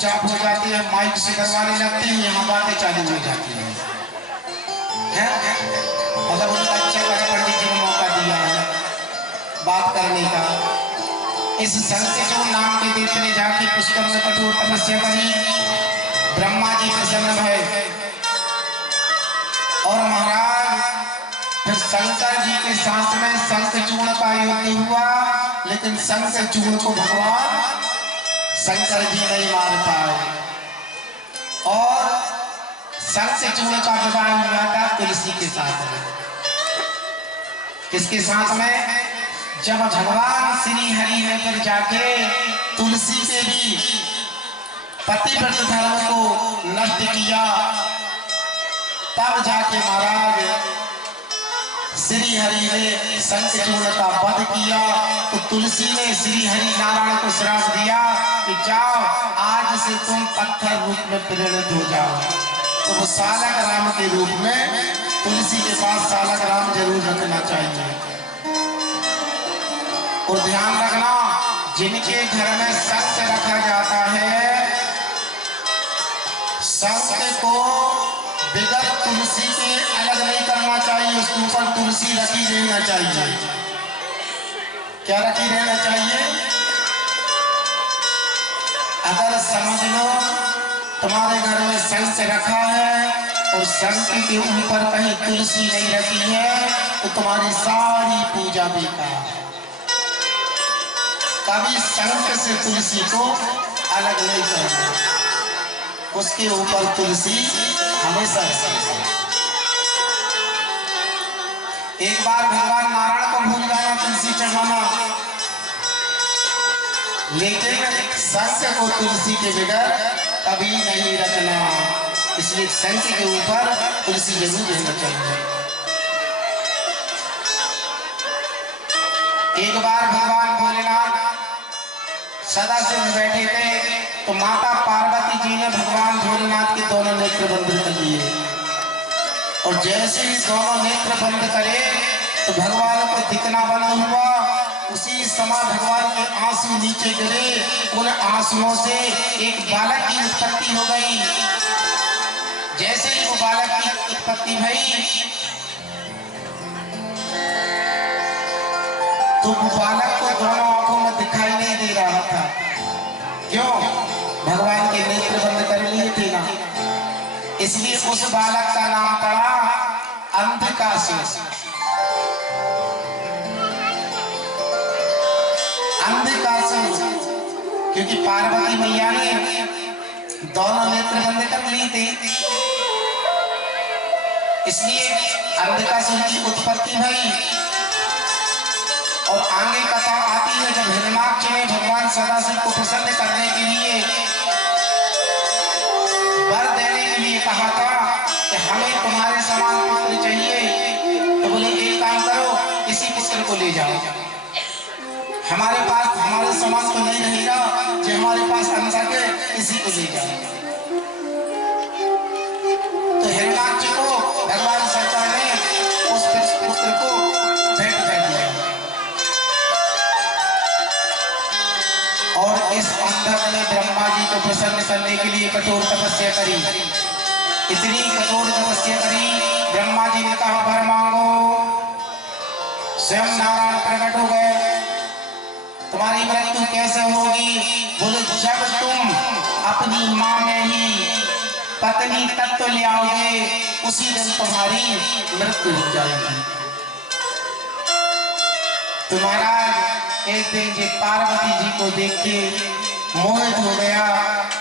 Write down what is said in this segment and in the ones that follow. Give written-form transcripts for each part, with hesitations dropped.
चुपचाप हो जाती है, माइक से करवाने लगते हैं, यहाँ बातें चालू हो जाती है। मतलब उनका अच्छा कर पंडित जी ने मौका दिया है बात करने का। इस संकचूड़ नाम के दैत्य ने जाके पुष्कर में कठोर तपस्या करी, ब्रह्मा जी प्रसन्न भये और महाराज फिर शंकर जी के साथ में शंखचूड़ का युद्ध हुआ, लेकिन शंखचूड़ को भगवान शंकर जी नहीं मार पाए और शंखचूड़ का विवाह हुआ था तुलसी के साथ में। किसके साथ में? जब भगवान श्री हरि ने फिर जाके तुलसी के भी पतिव्रत धर्म को नष्ट किया, तब जाके महाराज श्री हरि ने शंखचूड़ का वध किया। तो तुलसी ने श्री हरि नारायण को श्राप दिया कि जाओ आज से तुम पत्थर रूप में परिणत हो जाओ। तो वो सालक राम के रूप में तुलसी के पास सालक राम जरूर रखना चाहिए। और ध्यान रखना, जिनके घर में शंख रखा जाता है, शंख को बिगर तुलसी के अलग नहीं करना चाहिए, उसके ऊपर तुलसी रखी रहना चाहिए। क्या रखी रहना चाहिए? अगर समझ लो तुम्हारे घर में शंख रखा है और शंख के ऊपर कहीं तुलसी नहीं रखी है, तो तुम्हारी सारी पूजा बेकार है। कभी शंख से तुलसी को अलग नहीं करना, उसके ऊपर तुलसी हमेशा रखना। एक बार भगवान नारायण को भूल जाना तुलसी चढ़ाना, लेकिन शंख को तुलसी के बगैर कभी नहीं रखना, इसलिए शंख के ऊपर तुलसी जरूर रहना चाहिए। एक बार भगवान भोलेनाथ सदाशिव बैठे थे, तो माता पार्वती जी ने भगवान भोलेनाथ के दोनों नेत्र बंद कर दिए और जैसे ही दोनों नेत्र बंद करे तो भगवान को दिखना बंद हुआ। उसी समय भगवान के आंसू नीचे गिरे, उन आंसुओं से एक बालक की उत्पत्ति हो गई। जैसे ही वो बालक की उत्पत्ति भई तो वो बालक को दोनों आंखों में दिखाई नहीं दे रहा था। क्यों? भगवान के नेत्र बंद कर लिए थे ना, इसलिए उस बालक का नाम पड़ा अंधकासुर। अंधकासुर क्योंकि पार्वती मैया ने दोनों नेत्र बंद कर लिए थे, इसलिए अंधकासुर की उत्पत्ति भई। और आगे कथा आती है, जब हिरण्याक्ष ने भगवान सदाशिव को प्रसन्न करने के लिए वर देने के लिए कहा था कि हमें तुम्हारे समान पुत्र चाहिए, तो बोले एक काम करो, इसी पुत्र को ले जाओ। हमारे पास हमारे समान तो नहीं रहेगा, जो हमारे पास अंश है इसी को ले जाओ। तो हिरण्याक्ष को भगवान शंकर ने उस पुत्र को भेंट कर दिया और इस अंधक ने ब्रह्मा जी को प्रसन्न करने के लिए कठोर तपस्या करी। इतनी कठोर तपस्या करी, ब्रह्मा जी ने कहा वर मांगो। स्वयं नारायण प्रकट हो गए, तुम्हारी मृत्यु कैसे होगी? बोले जब तुम अपनी मां में ही पत्नी तत्व ले आओगे, उसी दिन तुम्हारी मृत्यु हो जाएगी। तुम्हारा एक दिन जो पार्वती जी को देख के मोहित हो गया,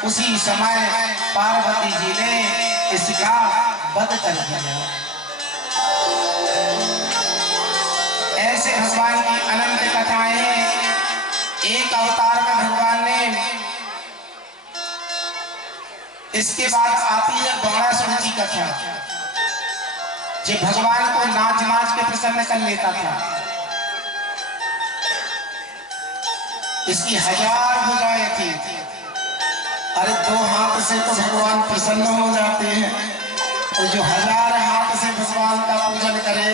उसी समय पार्वती जी ने इसका वध कर दिया। ऐसे भगवान की अनंत कथाएं हैं। एक अवतार में भगवान ने, इसके बाद आती है गौणासुर की कथा, जो भगवान को नाच नाच के प्रसन्न कर लेता था। इसकी 1000 भुजाएं थी। अरे 2 हाथ से तो भगवान प्रसन्न हो जाते हैं, और जो 1000 हाथ से भगवान का पूजन करे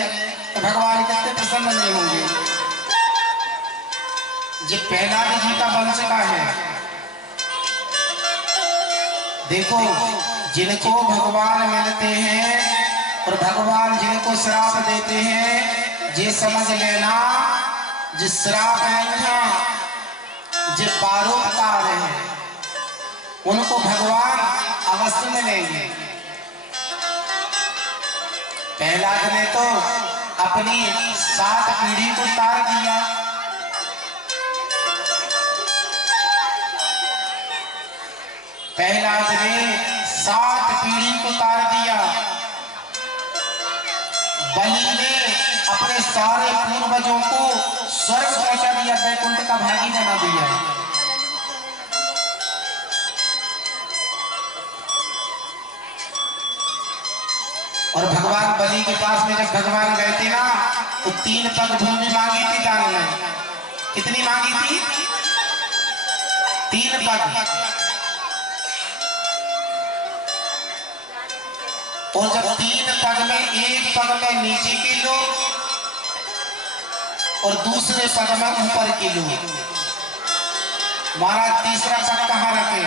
तो भगवान कितने प्रसन्न नहीं होंगे। जो प्रहलाद जी का वंश का है, देखो, जिनको भगवान मिलते हैं और भगवान जिनको श्राप देते हैं, ये समझ लेना जो श्राप नहीं है, जो परोपकार है, उनको भगवान अवश्य मिलेंगे। प्रहलाद ने तो अपनी 7 पीढ़ी को तार दिया। प्रहलाद ने 7 पीढ़ी को तार दिया। बलि ने अपने सारे पूर्वजों को स्वर्ग पहुंचा दिया, वैकुंठ का भागी बना दिया। और भगवान बलि के पास में जब भगवान गए थे ना, तो 3 पग भूमि मांगी थी दान में। कितनी मांगी थी? 3 पग। और जब 3 पग में, एक पग में नीचे के लोग और दूसरे पग में ऊपर के लोग, महाराज तीसरा पग कहाँ रखे?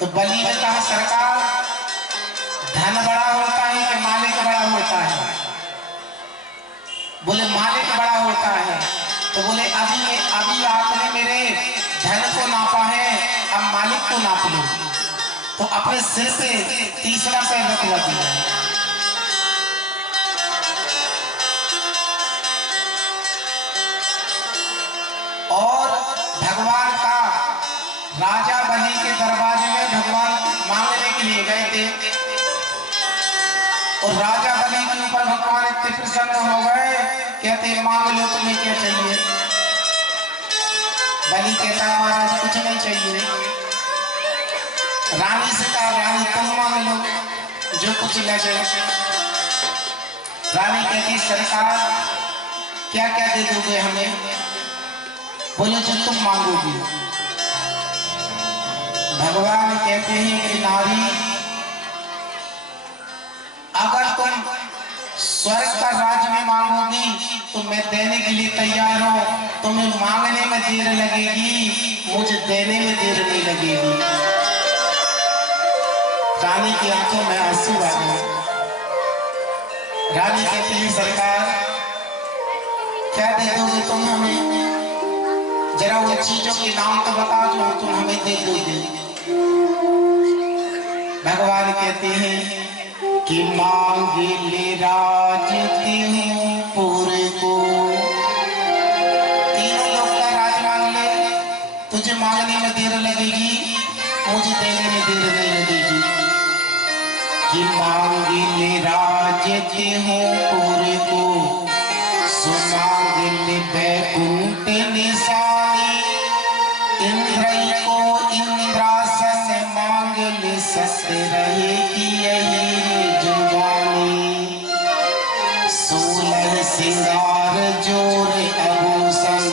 तो बलि ने कहा, सरकार धन बड़ा होता है कि मालिक बड़ा होता है? बोले मालिक बड़ा होता है। तो बोले अभी आपने मेरे धन को नापा है, अब मालिक को नाप लो। तो अपने सिर से तीसरा पैर रखवा दिया। और भगवान का राजा बलि के दरवाजे में भगवान मांगने के लिए गए थे, और राजा बलि के ऊपर भगवान इतने प्रसन्न हो गए, कहते मांग लो, तुम्हें क्या चाहिए? बलि कहता, महाराज कुछ नहीं चाहिए। रानी से कहा, रानी तुम मांग लो जो कुछ लगे। रानी कहती, सरकार क्या क्या दे दोगे हमें? बोले जो तुम मांगोगी। भगवान कहते हैं कि नारी, अगर तुम स्वर्ग का राज में मांगोगी तो मैं देने के लिए तैयार हूं। तुम्हें मांगने में देर लगेगी, मुझे देने में देर नहीं लगेगी। रानी की आंखों में आंसू आ गए। रानी कहती है, सरकार क्या दे दोगे तुम हमें? जरा वो चीजों के नाम तो बता दो, तुम हमें दे दोगे। भगवान कहते हैं कि मांग ले राजती हूँ पूरे को। तीनों लोग का राज मांग ले, तुझे मांगने में देर लगेगी, मुझे देने में देर नहीं लगेगी। कि मांग ले राजती हूँ पूरे को, सुमांग ले बैकुंठ निशानी। इंद्र को इंद्रासन मांग ले, सत्य रहेगी यही जुबानी। 16 सिंगार जोर आभूषण,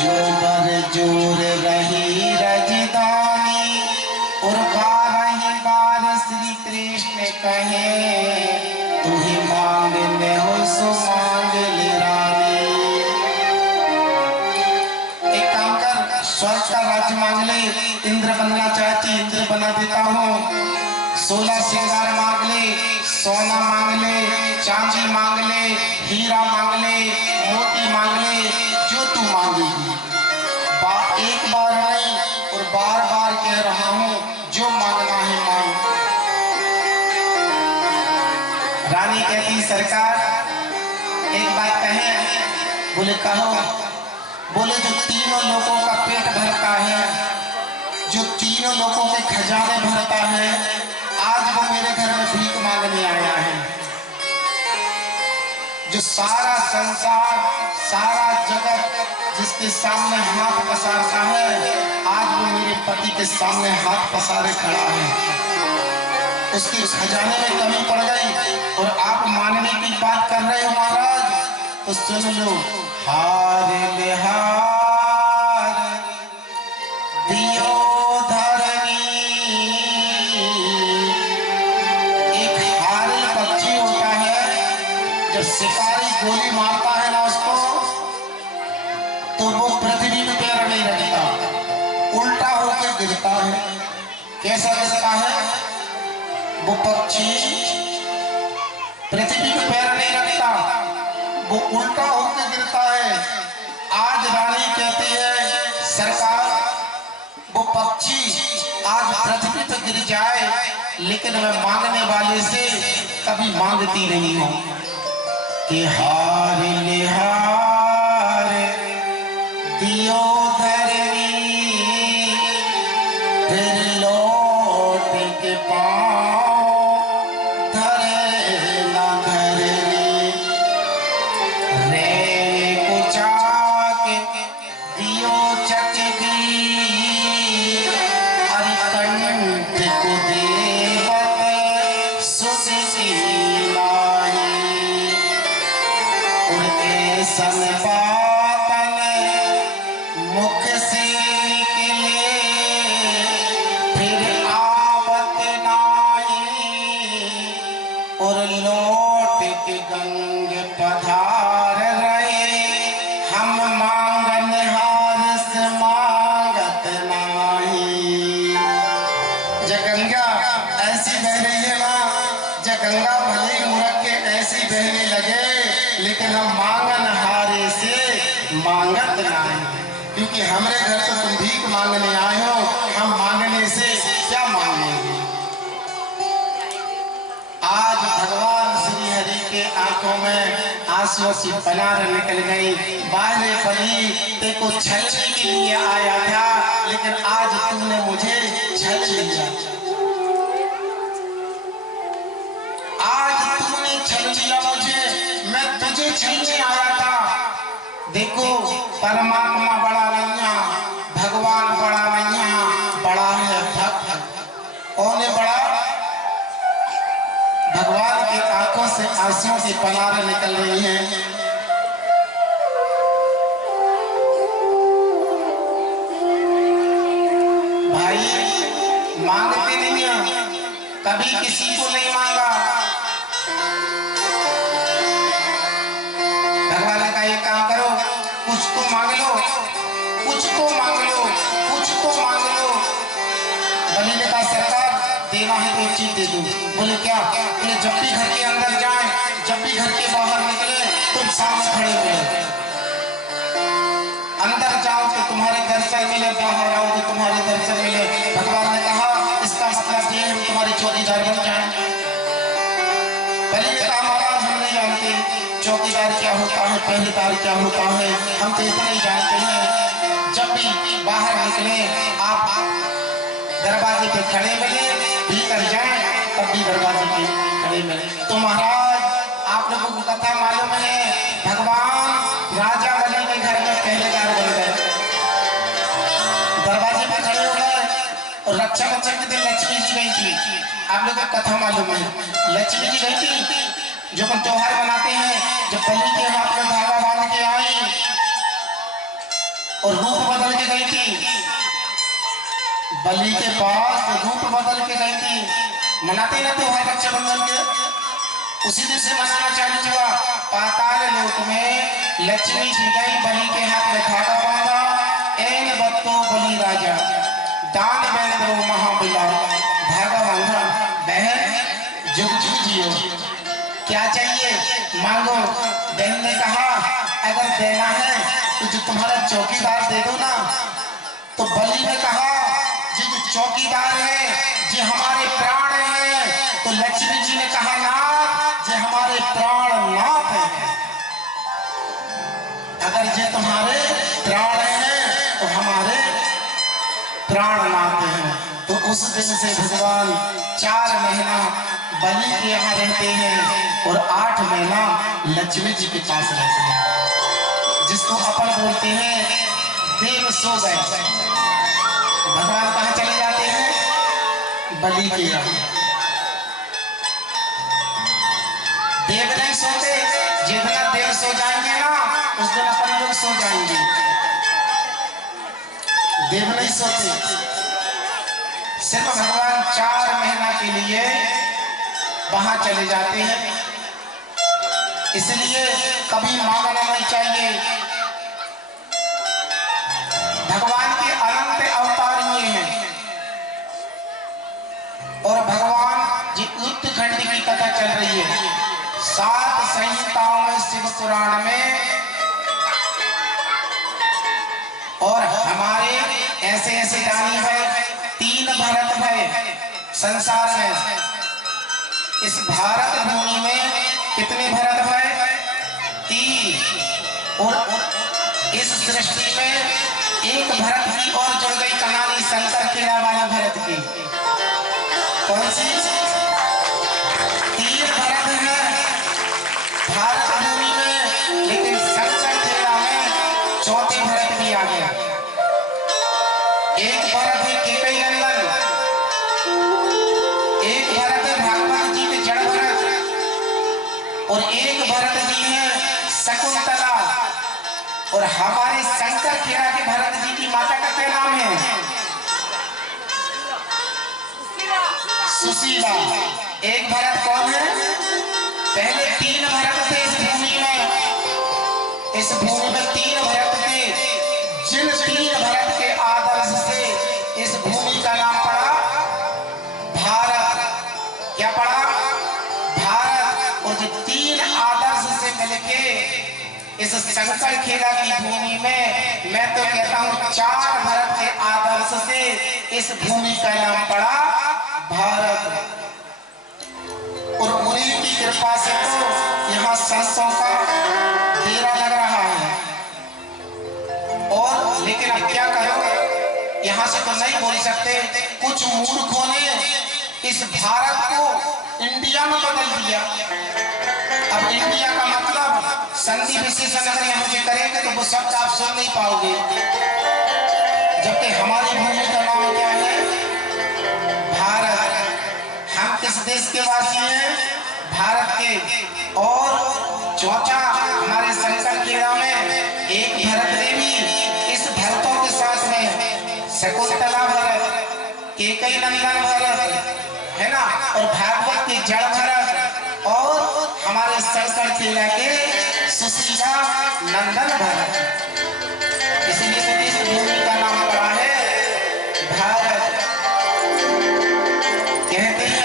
जोबर जोर रही रजदानी। और 12 बार श्री कृष्ण कहे, तुही मांग ले हो सो मांग ले रानी। एक काम कर, स्वर्ग का राज्य मांग ले। इंद्र बनना चाहती, इंद्र बना देता हूँ। 16 श्रृंगार मांग ले, सोना मांग ले, चांदी मांग ले, हीरा मांग ले, मोती मांग ले, जो तू मांगेगी। एक बार नहीं और बार बार कह रहा हूँ, जो मांगना है मांग। रानी कहती, सरकार एक बात कहें? बोले कहो। बोले जो तीनों लोगों का पेट भरता है, जो तीनों लोगों के खजाने भरता है, आज वो मेरे घर में भीख मांगने आया है। जो सारा संसार, सारा जगत जिसके सामने हाथ पसारता है, आज वो मेरे पति के सामने हाथ पसारे खड़ा है। उसके खजाने में कमी पड़ गई और आप मानने की बात कर रहे हो महाराज, तो सुन लो। हार ले हार दियो धरनी। एक हारिल पक्षी होता है, जब शिकारी गोली मारता है ना उसको, तो वो पृथ्वी में पैर नहीं रखता, उल्टा होकर गिरता है। कैसा गिरता है वो पक्षी? पृथ्वी पे पैर नहीं रखता, वो उल्टा होकर गिरता है। आज रानी कहती है सरकार वो पक्षी आज पृथ्वी पे गिर जाए, लेकिन मैं मांगने वाले से कभी मांगती नहीं हूं कि हार निहार दियो धरनी फिर लौट के पाओ धरे ना धरनी रे को चाके दियो चचगी अरिकंठ को देवत सुसी लाई उनके संपातन मुख से निकले फिर आवत नाई और लौट के गंग पधार रहे हम मांगन हारस मांगत नाही। जगंगा ऐसी बह रही है ना, जगंगा भले मुरक के ऐसी बहने लगे, लेकिन हम मांगन हारे से मांगत नहीं, क्योंकि हमारे घर तो तुम भीख मांगने आए हो, हम मांगने से क्या मांगेंगे। आज भगवान श्री हरि के आंखों में आंसुओं की पनार निकल गई। बाहरे बली ते को छलने के लिए आया था, लेकिन आज तुमने मुझे छल लिया। आज तुमने छल लिया मुझे, मैं तुझे छलने आया था। देखो परमात्मा बड़ा नहीं, भगवान बड़ा नहीं, बड़ा है भक्त। कौन है बड़ा? भगवान की आंखों से आंसुओं की पनारें निकल रही हैं। भाई मांगते नहीं हैं, कभी किसी को नहीं मांगा। भगवान ने कहा एक काम करो, कुछ तो मांग लो, कुछ तो मांग लो, कुछ तो मांग लो। बलि ने कहा सरकार देना है तो एक चीज दे दो। बोले क्या? बोले जब भी घर के अंदर जाए, जब भी घर के बाहर निकले, तुम सामने खड़े हुए, अंदर जाओ तो तुम्हारे दर्शन मिले, बाहर आओ तो तुम्हारे दर्शन मिले। भगवान ने कहा इसका मतलब ये हम तुम्हारे चौकीदार बन जाए। बलि ने कहा महाराज हम नहीं जानते चौकीदार क्या होता है, पहरेदार क्या होता है, हम तो इतना ही जानते हैं जब भी बाहर निकले आप दरवाजे पे खड़े मिले, भीतर जाए तब भी दरवाजे पे खड़े मिले। तो महाराज आप लोगों को कथा मालूम है, भगवान राजा बलि के घर में पहरेदार बन गए, दरवाजे पे खड़े हो गए। और रक्षाबंधन के दिन लक्ष्मी जी गई थी, आप लोगों को कथा मालूम है, लक्ष्मी जी गई थी जो हम त्योहार मनाते हैं। जब बलि के हाथ में धागा बांध के आई और रूप बदल के गई थी, बलि के पास रूप बदल के गई थी। मनाते ना त्योहार रक्षाबंधन के, उसी दिन से मनाना चालू हुआ। पाताल लोक में लक्ष्मी जी गई, बलि के हाथ में धागा बांधा, एन बत्तो बलि राजा दान बेंद्रो महाबिला, धागा बांधा, बहन जुग जुग जियो, क्या चाहिए मांगो। बहन ने कहा अगर देना है तो जो तुम्हारा चौकीदार दे दो ना। तो बलि ने कहा जी जो चौकीदार है जी हमारे प्राण है। तो लक्ष्मी जी ने कहा नाथ जी हमारे प्राण नाथ है, अगर ये तुम्हारे प्राण हैं तो हमारे प्राणनाथ हैं। तो उस दिन से भगवान 4 महीना बलि के यहाँ रहते हैं और 8 महीना लक्ष्मी जी के पास रहते हैं, जिसको अपन बोलते हैं देव सो गए। भगवान कहाँ चले जाते हैं? बलि के यहाँ। देव नहीं सोते, जितना देव सो जाएंगे ना उस दिन अपन लोग सो जाएंगे। देव नहीं सोते, सिर्फ भगवान 4 महीना के लिए वहां चले जाते हैं। इसलिए कभी मांगना नहीं चाहिए। भगवान के अनंत अवतार हुए हैं, भरत भय संसार में। इस भारत भूमि में कितने भरत भय? 3। और इस सृष्टि में एक भरत की और जुड़ गई कहानी शंकर खेड़ा वाला भरत की। कौन सी? 3 भरत हैं भारत भूमि में, लेकिन शंकर खेड़ा में चौथे भरत भी आ गया। एक भरत है केकई नंदन, एक भरत है भागवत जी के जड़ भरत, और एक भरत जी है शकुंतला। और हमारे शंकर खेड़ा के भरत जी की माता का क्या नाम है? सुशीला। एक भरत कौन है? पहले 3 भरत थे इस भूमि में। इस भूमि में 3 भरत थे, जिन 3 भरत के आदर्श से इस भूमि का नाम पड़ा भारत। क्या पड़ा? भारत। और जो 3 आदर्श से मिलके इस शंकर खेड़ा की भूमि में, मैं तो कहता हूं 4 भरत के आदर्श से इस भूमि का नाम पड़ा भारत। और उन्हीं की कृपा से तो यहाँ संतों का डेरा लग रहा है। और लेकिन अब क्या करो, यहाँ से तो नहीं बोल सकते। कुछ मूर्खों ने इस भारत को इंडिया में बदल दिया। अब इंडिया का मतलब संधि विशेषण अगर यहाँ से करेंगे तो वो शब्द आप सुन नहीं पाओगे। जबकि हमारी भूमि का नाम क्या है? भारत। हम किस देश के वासी हैं? भारत के। और चौथा हमारे शंकर खेड़ा में एक भरत देवी, इस भरतों के साथ में शकुंतला भरत, केकई नंदन भरत है ना, और भागवत के जड़ भरत, और हमारे शंकर खेड़ा के सुशीला नंदन भरत। इसलिए तो इस भूमि का नाम पड़ा है भारत। कहते हैं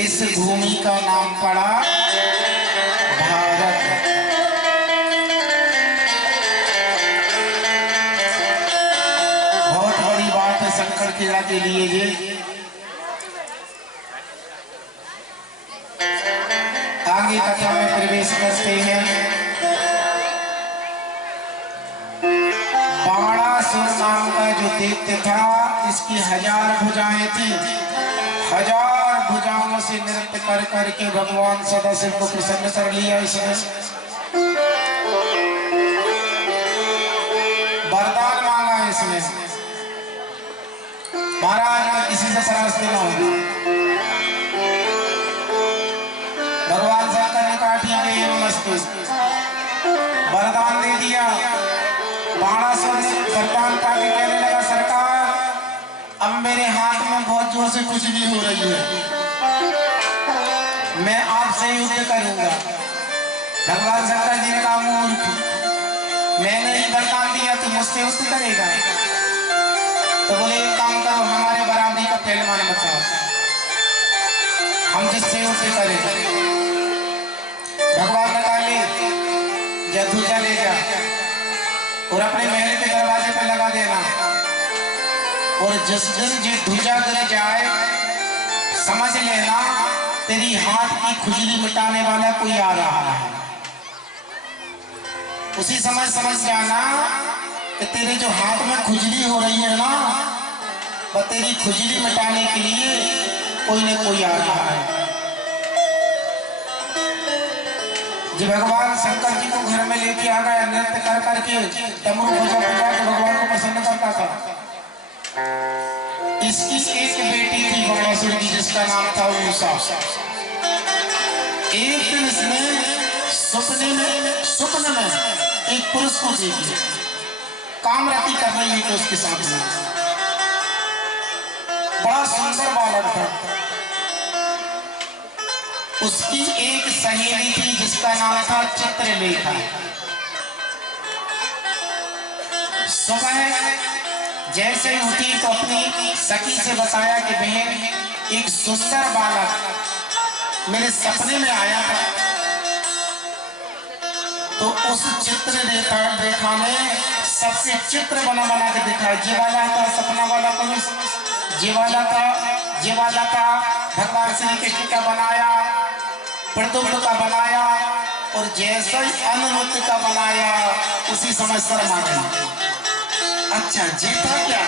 इस भूमि का नाम पड़ा भारत। बहुत बड़ी बात है शंकर किला के लिए ये। आगे कथा में प्रवेश करते हैं। बाणासुर नाम का जो दैत्य था, इसकी 1000 भुजाएं थी। 1000 भुजाओं से नृत्य कर करके भगवान सदाशिव को प्रसन्न कर लिया। इसने वरदान मांगा। इसने महाराज मैं किसी से परास्त न होगा। भगवान शंकर ने कहा ठीक है, ये मस्तु वरदान दे दिया। बाणासुर ने वरदान पा के कहने लगा सरकार अब मेरे हाथ में बहुत जोर से खुजली हो रही है, मैं आपसे युद्ध करूंगा। भगवान शंकर जी ने कहा मूर्ख, मैंने ही वरदान दिया, तू मुझसे युद्ध करेगा? तो बोले एक काम करो, हमारे बराबरी का पहलवान बताओ, हम जिससे युद्ध करें। भगवान ने कहा ले जा, ध्वजा ले जा और अपने महल के दरवाजे पर लगा देना, और जिस दिन जो ध्वजा गिर जाए समझ लेना तेरी हाथ की खुजली मिटाने वाला कोई आ रहा है। उसी समय समझ जाना कि तेरे जो हाथ में खुजली हो रही है ना, वह तेरी खुजली मिटाने के लिए कोई न कोई आ रहा है। जब भगवान शंकर जी को घर में लेके आ गया, नृत्य कर करके डमरू बजा बजा के भगवान को प्रसन्न करता था। इसकी एक बेटी थी बाणासुर की, जिसका नाम था उषा। एक दिन इसने स्वप्न में एक पुरुष को देखी, कामरती कर रही है तो उसके साथ में बड़ा सुंदर बालक था। उसकी एक सहेली थी जिसका नाम था चित्रलेखा। सुबह जैसे उठी तो अपनी सखी से बताया कि बहन एक सुंदर बालक मेरे सपने में आया था। तो उस चित्रलेखा ने सबसे चित्र बना बना के दिखाया। ये वाला था सपना वाला पुरुष, ये वाला था भगवान श्री कृष्ण का बनाया, प्रद्युम्न का बनाया, और जैसे ही अनिरुद्ध का बनाया उसी समय शर्मा गई। अच्छा जी था क्या?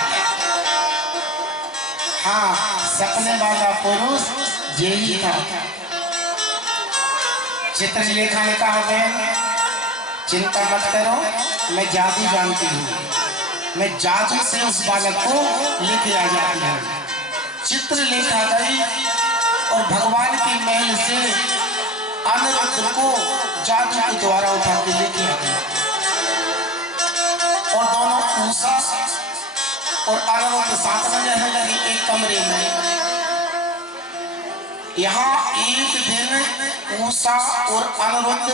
हाँ, सपने वाला पुरुष यही था। चित्रलेखा ने कहा बहन चिंता मत करो, मैं जादू जानती हूँ, मैं जादू से उस बालक को लेके आ जाती हूँ। चित्रलेखा गई और भगवान के महल से अनिरुद्ध को जादू के द्वारा उठा के लेके आ गई। और दोनों उषा और अनिरुद्ध साथ में रहने लगे एक कमरे में। यहाँ एक दिन उषा और अनिरुद्ध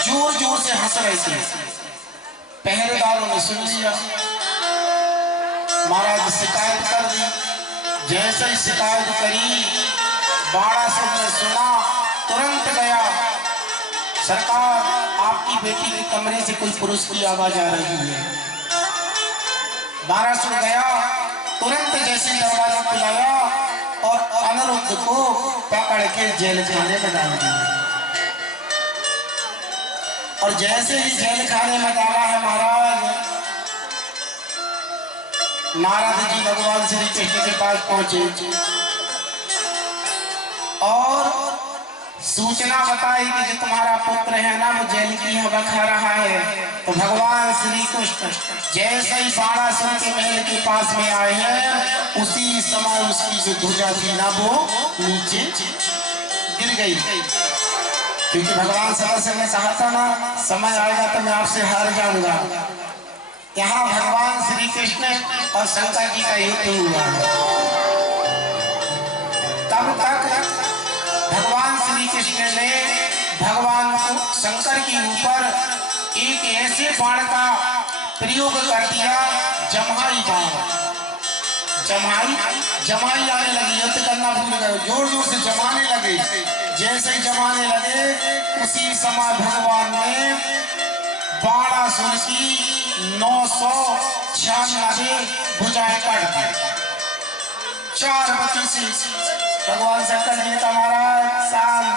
जोर जोर से हंस रहे थे। पहरेदारों ने सुन लिया, महाराज शिकायत कर दी। जैसे ही शिकायत करी बाणासुर ने सुना, तुरंत गया, सरकार आपकी बेटी के कमरे से कोई पुरुष की आवाज आ रही है। बाणासुर गया, तुरंत जैसे दरवाजा खुलाया और अनिरुद्ध को पकड़ के जेल खाने में डाल दिया। और जैसे ही जेल खाने में डाला है महाराज, नारद जी भगवान श्री कृष्ण के पास पहुंचे और सूचना बताई कि जो तुम्हारा पुत्र है ना वो जेल की हवा खा रहा है। तो भगवान श्री कृष्ण जैसे ही बाणासुर के महल के पास में आए हैं, उसी समय उसकी जो ध्वजा थी ना वो नीचे गिर गई। क्योंकि भगवान सदाशिव ने कहा था ना, समय आएगा तो मैं आपसे हार जाऊंगा। यहाँ भगवान श्री कृष्ण और शंकर जी का युद्ध हुआ है। तब तक भगवान श्री कृष्ण ने भगवान शंकर के ऊपर एक ऐसे बाण का प्रयोग कर दिया, जमाई बाण। जमाई आने लगी, युद्ध करना भूल गए, जोर जोर से जमाने लगे। जैसे ही जमाने लगे उसी समय भगवान ने बाणासुर की 996 भुजाएं काट दी। 4 बच्चों से भगवान शंकर जी का महाराज शांत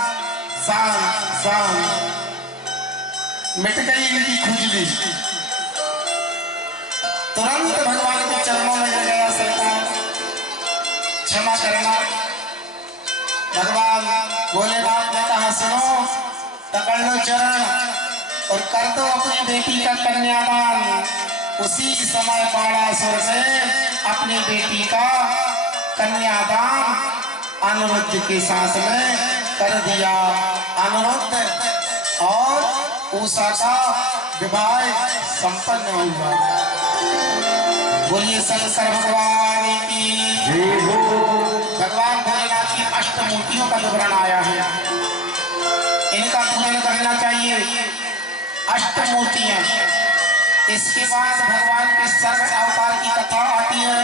शांत शांत, मिट गई इनकी खुजली। तुरंत भगवान के चरणों में गिर गया सरकार, क्षमा करना। भगवान भोलेनाथ ने कहा सुनो, पकड़ लो चरण और कर दो अपनी बेटी का कन्यादान। उसी समय बाणासुर से अपनी बेटी का कन्यादान अनिरुद्ध के साथ में कर दिया। अनिरुद्ध और उषा का विवाह संपन्न हुआ। बोलिए शंकर भगवान की जय हो। भगवान भोलेनाथ की अष्टमूर्तियों का विवरण आया है, इनका पूजन करना चाहिए। अष्टमूर्तियां, इसके बाद भगवान के सर्व अवतार की कथा आती है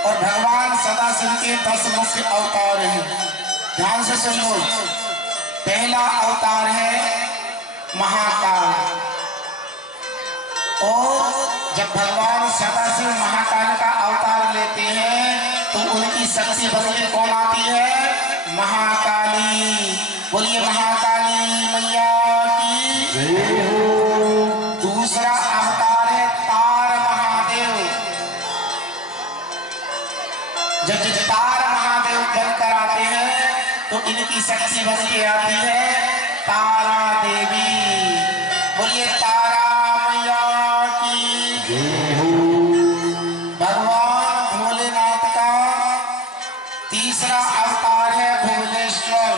और भगवान सदाशिव के 10 मुख्य अवतार हैं। ध्यान से सुन लो। पहला अवतार है महाकाल, और जब भगवान सदाशिव महाकाल का अवतार लेते हैं तो उनकी शक्ति बदल कौन आती है? महाकाली। बोलिए महाकाली मैया की जय हो। दूसरा अवतार है तार महादेव। जब तार महादेव बनकर आते हैं तो इनकी शक्ति बन के आती है तारा देवी। बोलिए तारा मैया की जय हो। भगवान भोलेनाथ का तीसरा अवतार है भुवनेश्वर।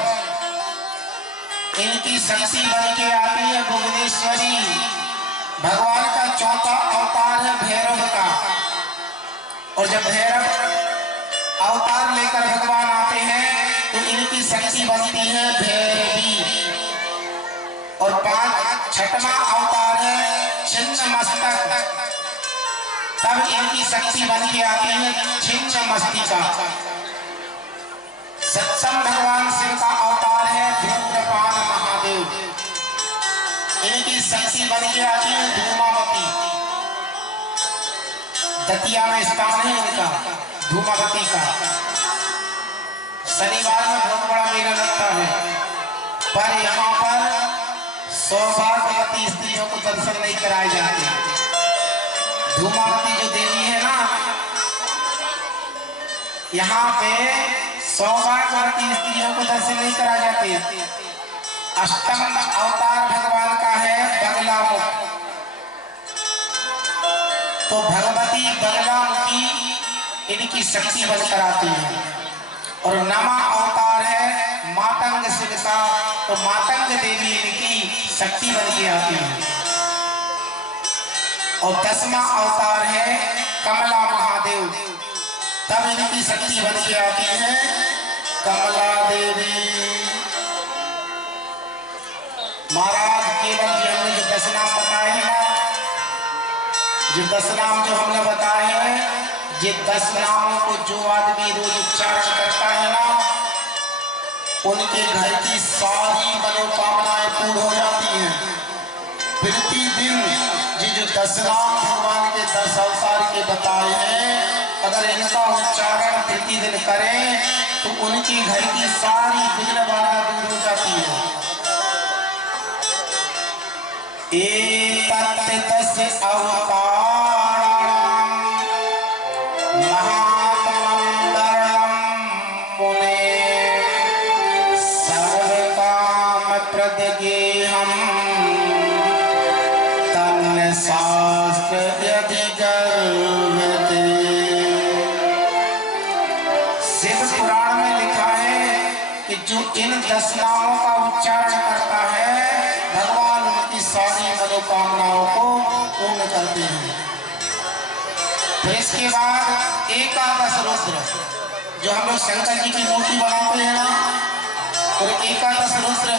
इनकी शक्ति बन के आती है भुवनेश्वरी। भगवान का चौथा अवतार है भैरव का, और जब भैरव अवतार लेकर भगवान आते हैं तो इनकी शक्ति बनती है भैरवी। और छठवां अवतार है छिन्न मस्तक, तब इनकी शक्ति बन के आती है छिन्न मस्तिका। सप्तम भगवान शिव का अवतार है धूम्रपान महादेव। इनकी शक्ति बन के आती है धूमावती। दतिया में स्थान है इनका धूमावती का। शनिवार में बहुत बड़ा मेला लगता है, पर यहाँ पर सौभाग्यवती स्त्रियों को दर्शन नहीं कराए जाते। धूमावती जो देवी है ना, यहाँ पे सौभाग्यवती स्त्रियों को दर्शन नहीं कराए जाते। अष्टम अवतार भगवान का है बगलामुख, तो भगवती बगलामुखी इनकी शक्ति बनकर आती है। और नवा अवतार है मातंग शिव का, तो मातंग देवी इनकी शक्ति बन के आती है। और 10वां अवतार है कमला महादेव, तब इनकी शक्ति बन के आती है कमला देवी। महाराज केवल जी हमने जो 10 नाम बताए हैं ना, जो 10 नाम जो हमने बताए हैं, ये 10 नामों को जो आदमी रोज उच्चारण करता है ना, उनके घर की सारी मनोकामनाएं पूर्ण हो जाती हैं। प्रतिदिन ये जो 10 नाम भगवान के 10 अवतार के बताए हैं, अगर इनका उच्चारण प्रतिदिन करें तो उनके घर की सारी विघ्न बाधा दूर हो जाती है। एक 10 अवतार महात्मंगलम मुने सर्वकाम प्रदगेहम तन्न शास्त्र यदि गर्भते। शिव पुराण में लिखा है कि जो इन 10 नामों का उच्चारण करता है, भगवान उनकी सारी मनोकामनाओं को पूर्ण करते हैं। फिर इसके बाद एकादश रुद्र, जो हम लोग शंकर जी की मूर्ति बनाते हैं ना, और एकादश रुद्र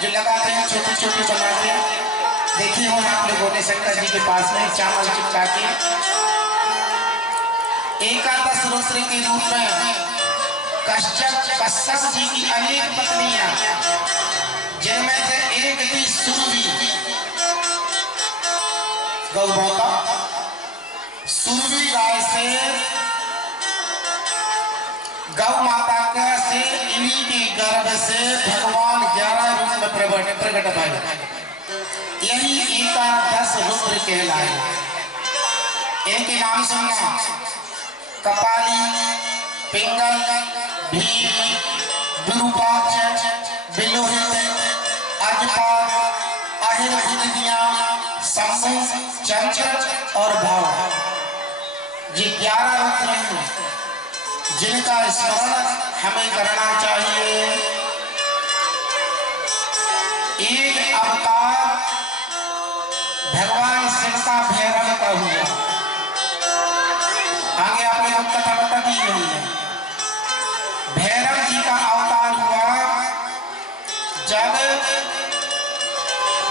जो लगाते हैं छोटे छोटे बना के, देखिए वो आप लोगों ने शंकर जी के पास में चावल चिपका के। एकादश रुद्र के रूप में कश्यप जी की अनेक पत्नियां, जिनमें से एक थी सुरभि गौ माता। सुरभि गाय से गौ माता का से इन्हीं के गर्भ से भगवान 11 रूप में प्रकट भय। यही एकादश रुद्र कहलाए। इनके नाम सुनना: कपाली, पिंगल, भीम, विरूपाक्ष, बिलोहित, अजपाल, अहिरदिया, शंभु, चंचल और भाव। ये 11 रुद्र हैं जिनका स्मरण हमें करना चाहिए। एक अवतार भगवान शिव का भैरव का हुआ। आगे आपने हम कथा बता दी गई है। भैरव जी का अवतार हुआ जब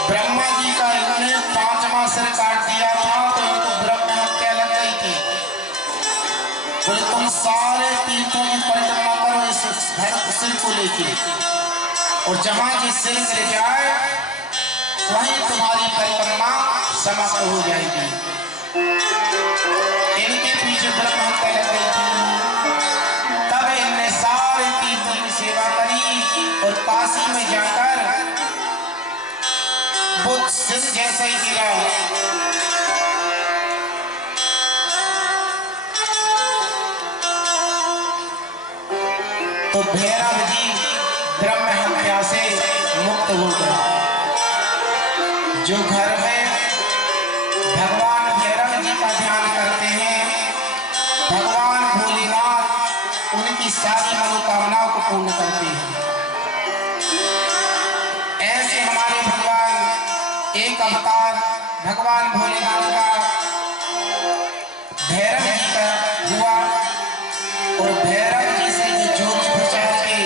ब्रह्मा जी का इन्होंने 5वां सिर काट दिया था तो इनको ब्रह्म हत्या लग गई थी। बोले तुम सारे तीर्थों की परिक्रमा करो इस भरत सिर को लेके, और जहां जिस सिर से जाए वहीं तुम्हारी परिक्रमा समाप्त हो जाएगी। इनके पीछे ब्रह्म हत्या लग गई थी। तब इनने सारे तीर्थों की सेवा करी और काशी में जाकर बुद्ध सिर जैसे ही गिरा। तो भैरव जी ब्रह्म हत्या से मुक्त हो गए। जो घर में भगवान भैरव जी का ध्यान करते हैं, भगवान भोलेनाथ उनकी सारी मनोकामनाओं को पूर्ण करते हैं। ऐसे हमारे भगवान एक अवतार भगवान भोलेनाथ का भैरव जी का हुआ, और भैरव जी से जो जोड़ी प्रचार के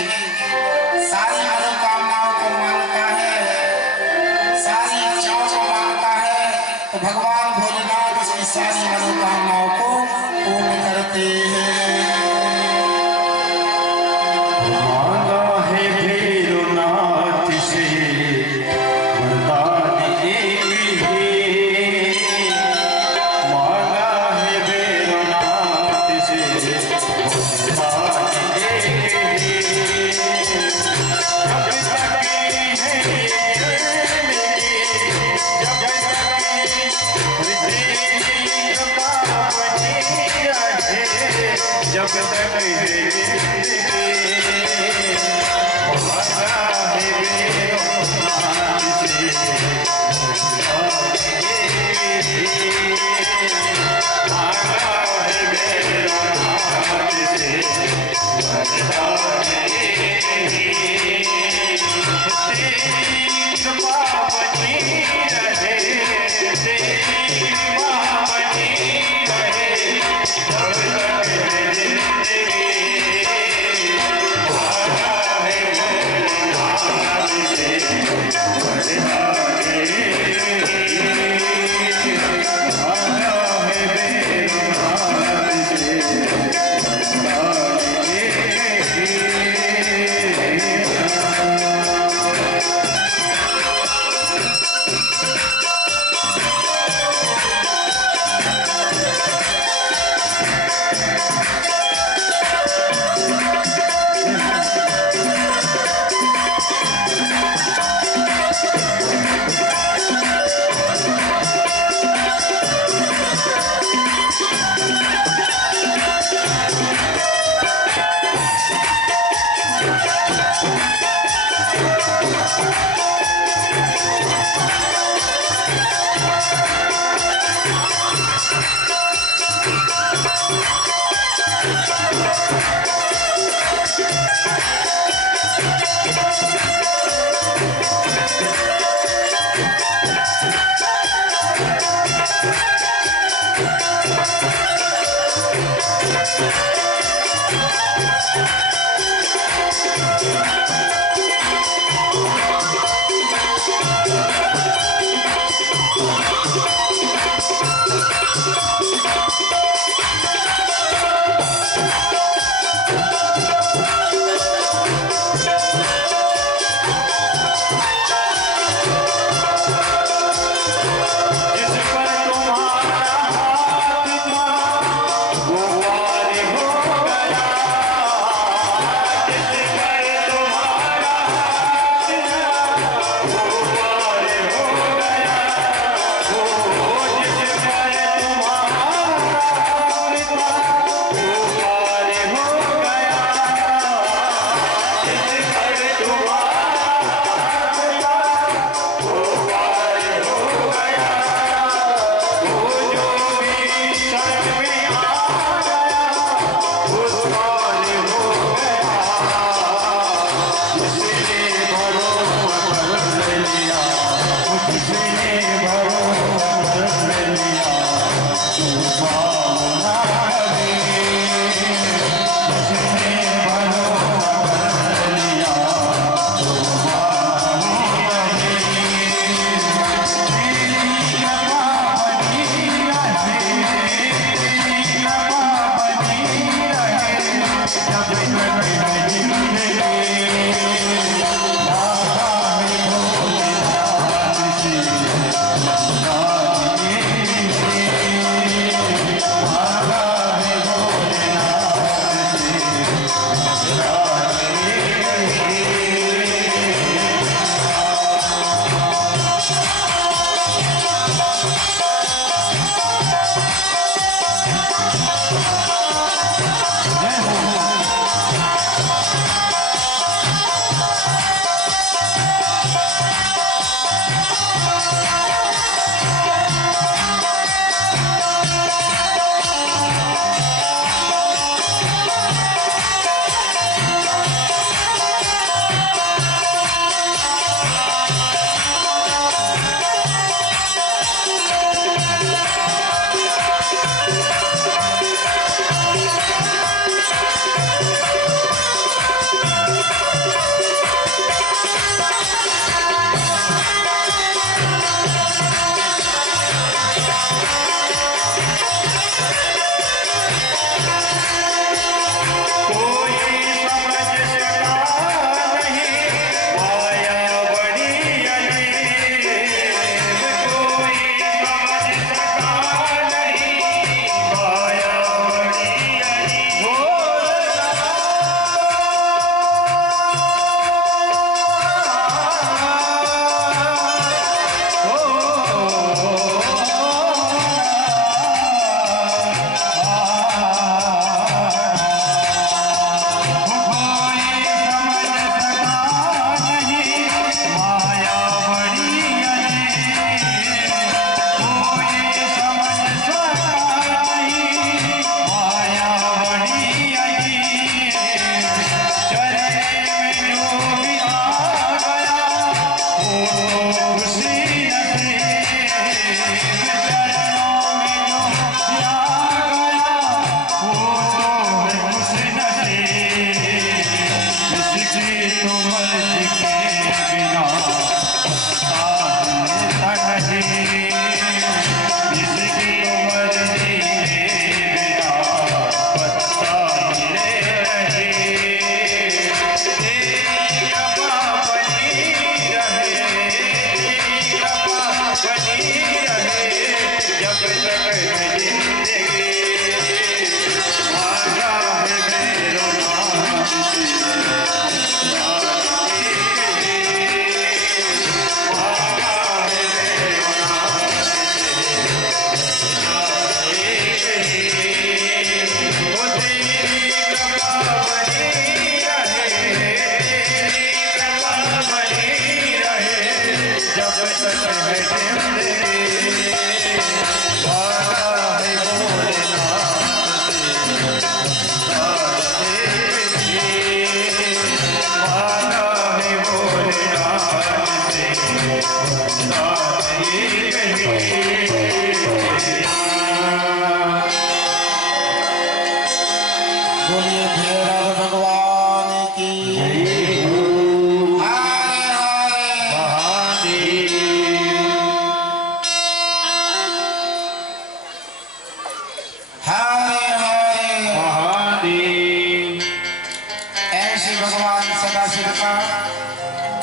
सारी मनोकामनाओं को मानता है, सारी इच्छाओं को मानता है, तो भगवान भोलेनाथ उसकी सारी मनोकामनाओं को पूर्ण करते हैं।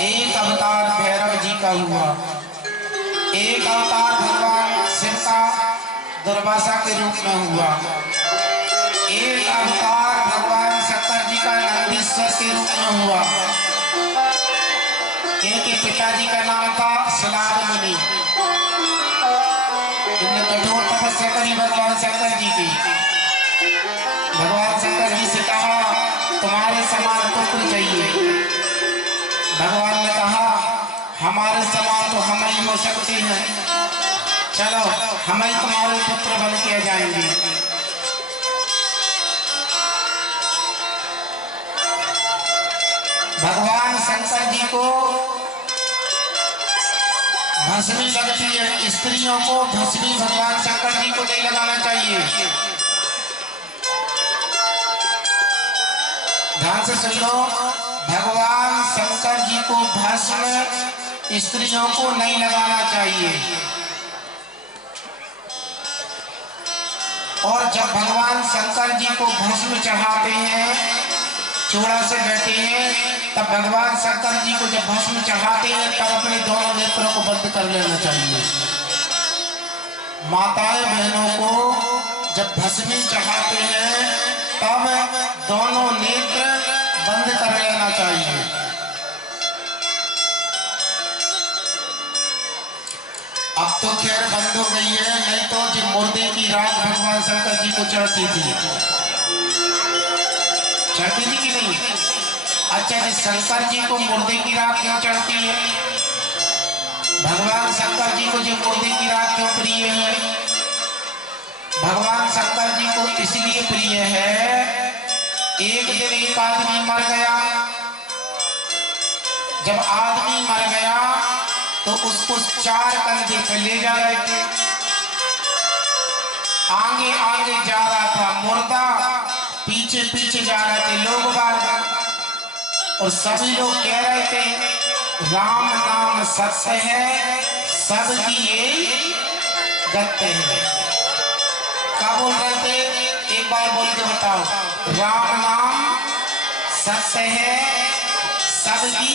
एक अवतार भैरव जी का हुआ, एक अवतार भगवान शिव का दुर्वासा के रूप में हुआ, एक अवतार भगवान शंकर जी का नंदीश्वर के रूप में हुआ। इनके पिताजी का नाम था शिलाद मुनि। इन्हें कठोर तपस्या करी भगवान शंकर जी की। भगवान शंकर जी से कहा तुम्हारे समान पुत्र चाहिए। भगवान ने कहा हमारे समान तो हम ही हो सकते हैं, चलो हम ही तुम्हारे पुत्र बन के जाएंगे। भगवान शंकर जी को भस्मी लगती है, स्त्रियों को भस्मी भगवान शंकर जी को नहीं लगाना चाहिए। ध्यान से सुन लो, भगवान शंकर जी को भस्म स्त्रियों को नहीं लगाना चाहिए। और जब भगवान शंकर जी को भस्म चढ़ाते हैं, चूड़ा से बैठे हैं, तब भगवान शंकर जी को जब भस्म चढ़ाते हैं तब अपने दोनों नेत्रों को बंद कर लेना चाहिए। माताएं बहनों को जब भस्मी चढ़ाते हैं तब दोनों नेत्र बंद कर लेना चाहिए। अब तो खैर बंद हो गई है, नहीं तो जो मुर्दे की राख भगवान शंकर जी को चढ़ती थी, चढ़ती थी कि नहीं? अच्छा जी, शंकर जी को मुर्दे की राख क्यों चढ़ती है? भगवान शंकर जी को जो मुर्दे की राख क्यों प्रिय है? भगवान शंकर जी को इसलिए प्रिय है, एक दिन एक आदमी मर गया। जब आदमी मर गया तो उसको 4 कंधे पे ले जा रहे थे, आगे आगे जा रहा था मुर्दा, पीछे पीछे जा रहे थे लोग बाग, और सभी लोग कह रहे थे राम नाम सत्य है, सबकी ये गत्य है। क्या बोल रहे थे? एक बार बोल के बताओ। राम नाम सत्य है, सबकी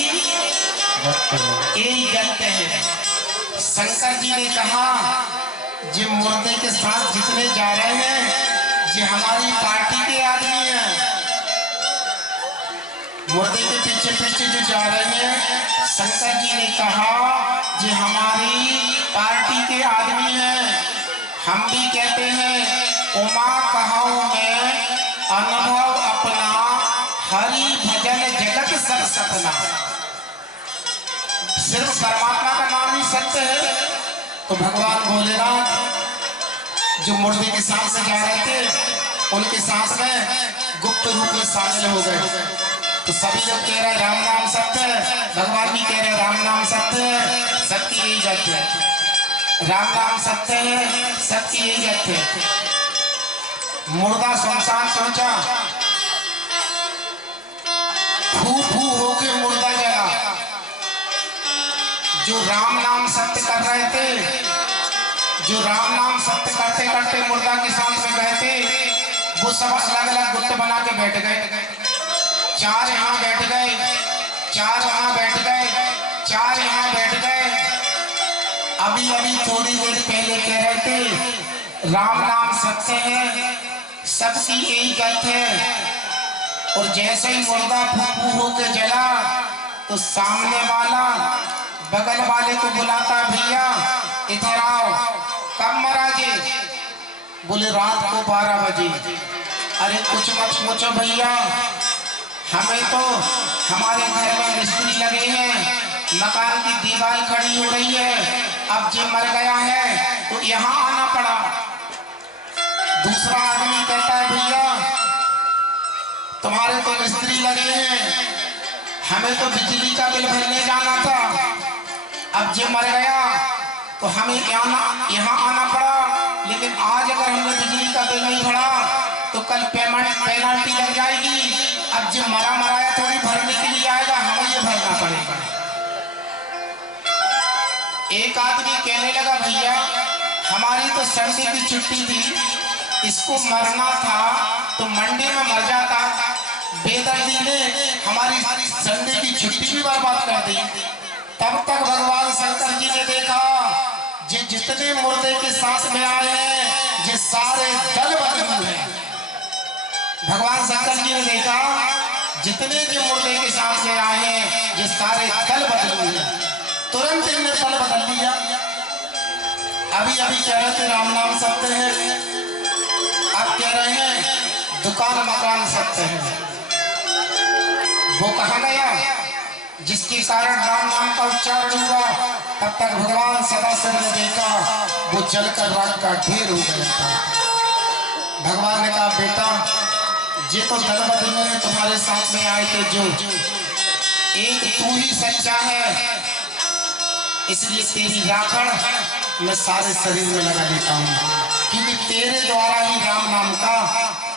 यही गत्य है। शंकर जी ने कहा जो मुर्दे के साथ जितने जा रहे हैं ये हमारी पार्टी के आदमी हैं। मुर्दे के पीछे पीछे जो जा रहे हैं, शंकर जी ने कहा ये हमारी पार्टी के आदमी हैं। हम भी कहते हैं उमा कहाऊं मैं अनुभव अपना, हरि भजन जगत सब सपना। सिर्फ परमात्मा का नाम ही सत्य है। तो भगवान भोलेनाथ जो मुर्दे के साथ से जा रहे थे उनके साथ में गुप्त रूप में शामिल हो गए। तो सभी लोग कह रहे राम नाम सत्य है, भगवान भी कह रहे राम नाम सत्य है, सत्य यही जाते है। राम नाम सत्य है, सत्य यही जाते है। मुर्दा शमशान पहुंचा, फू फू होके मुर्दा जला। जो राम नाम सत्य कर रहे थे, जो राम नाम सत्य करते करते मुर्दा के साथ में गए थे, वो सब अलग अलग गुट बना के बैठ गए। 4 यहाँ बैठ गए, 4 वहां बैठ गए, 4 यहाँ बैठ गए। अभी अभी थोड़ी देर पहले कह रहे थे राम नाम सत्य है, सबकी यही गत है। और जैसे ही मुर्दा फूफू होके जला तो सामने वाला बगल वाले को बुलाता, भैया इधर आओ, कब मरा जी? बोले रात को 12 बजे। अरे कुछ मत पूछो भैया, हमें तो हमारे घर में मिस्त्री लगे हैं, मकान की दीवार खड़ी हो रही है, अब जो मर गया है तो यहाँ आना पड़ा। दूसरा आदमी कहता है भैया तुम्हारे तो मिस्त्री लगे हैं, हमें तो बिजली का बिल भरने जाना था, अब जो मर गया तो हमें यहाँ आना पड़ा, लेकिन आज अगर हमने बिजली का बिल नहीं भरा तो कल पेनल्टी लग जाएगी। अब जो मराया थोड़ी भरने के लिए आएगा, हमें ये भरना पड़ेगा। एक आदमी कहने लगा भैया हमारी तो संडे की छुट्टी थी, इसको मरना था तो मंडे में मर जाता, बेदर्दी ने हमारी संडे की छुट्टी भी बर्बाद कर दी। तब तक भगवान शंकर जी ने देखा जितने मुर्दे के साथ में आए हैं ये सारे दल बदलू हैं। भगवान शंकर जी ने देखा जितने जो मुर्दे के साथ में आए हैं ये सारे दल बदलू हैं। तुरंत इनने दल बदल दिया। अभी कह रहे थे राम नाम सत्य है, अब कह रहे हैं दुकान मकान सत्य है। वो कहा गया जिसके कारण राम नाम का उच्चारण हुआ, तब तक भगवान सदाशिव ने देखा वो जलकर राख का ढेर हो गया था। भगवान ने कहा बेटा ये तो दल बदलने तुम्हारे साथ में आए थे, जो एक तू ही सच्चा है, इसलिए तेरी राखड़ मैं सारे शरीर में लगा देता हूँ, क्योंकि तेरे द्वारा ही राम नाम का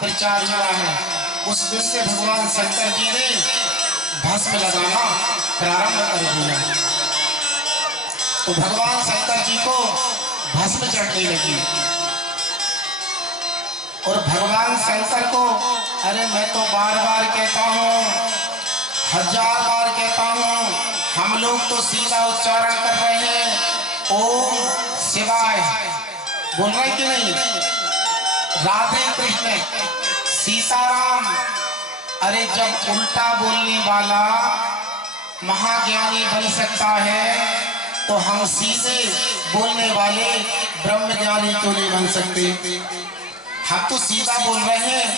प्रचार हुआ है। उस दिन से भगवान शंकर जी ने भस्म लगाना प्रारंभ कर दिया, तो भगवान शंकर जी को भस्म चढ़ने लगी। और भगवान शंकर को अरे मैं तो बार बार कहता हूँ, 1000 बार कहता हूँ, हम लोग तो सीधा उच्चारण कर रहे हैं ओम शिवाय, बोल रहे कि नहीं? राधे कृष्ण सीताराम। अरे जब उल्टा बोलने वाला महाज्ञानी बन सकता है तो हम सीधे बोलने वाले ब्रह्मज्ञानी क्यों नहीं बन सकते? हम तो सीधा बोल रहे हैं,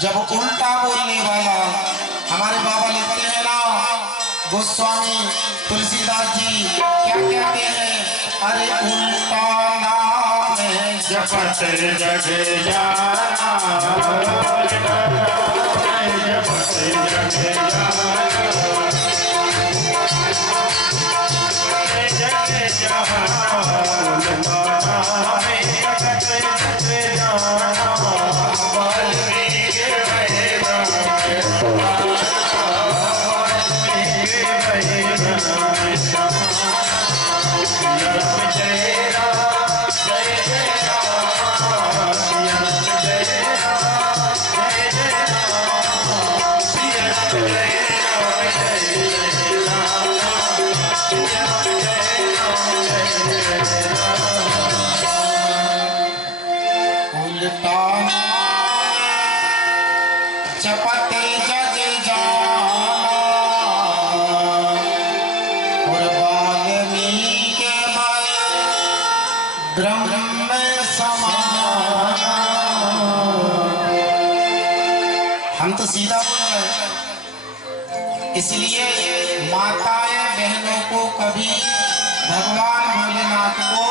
जब उल्टा बोलने वाला, हमारे बाबा लिखते हैं ना, गोस्वामी तुलसीदास जी क्या कहते हैं? अरे उल्टा नाम जपत जग जाना, चपते जग जाना और वाल्मीकि भाई ब्रह्म समाना। हम तो सीधा बोल रहे हैं, इसलिए माताएं बहनों को कभी भगवान भोलेनाथ को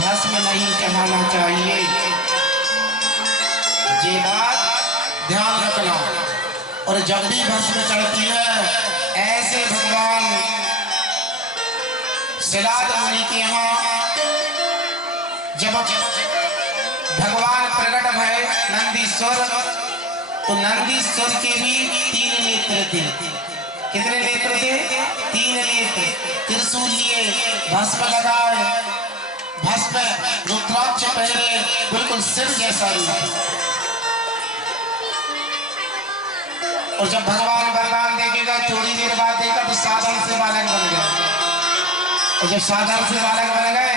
भस्म नहीं चढ़ाना चाहिए, ये बात ध्यान रखना। और जब भी भस्म चढ़ती है ऐसे भगवान सिलाद मुनि के यहाँ जब भगवान प्रकट भय नंदीश्वर, तो नंदीश्वर के भी 3 नेत्र थे। कितने नेत्र थे? 3 नेत्र। त्रिशूल लिए, भस्म लगाए, भस्म रुद्राक्ष पहने, बिल्कुल शिव जैसा रूप। और जब भगवान वरदान देखेगा, थोड़ी देर बाद देखा तो साधारण से बालक बन गए। और जब साधारण से बालक बन गए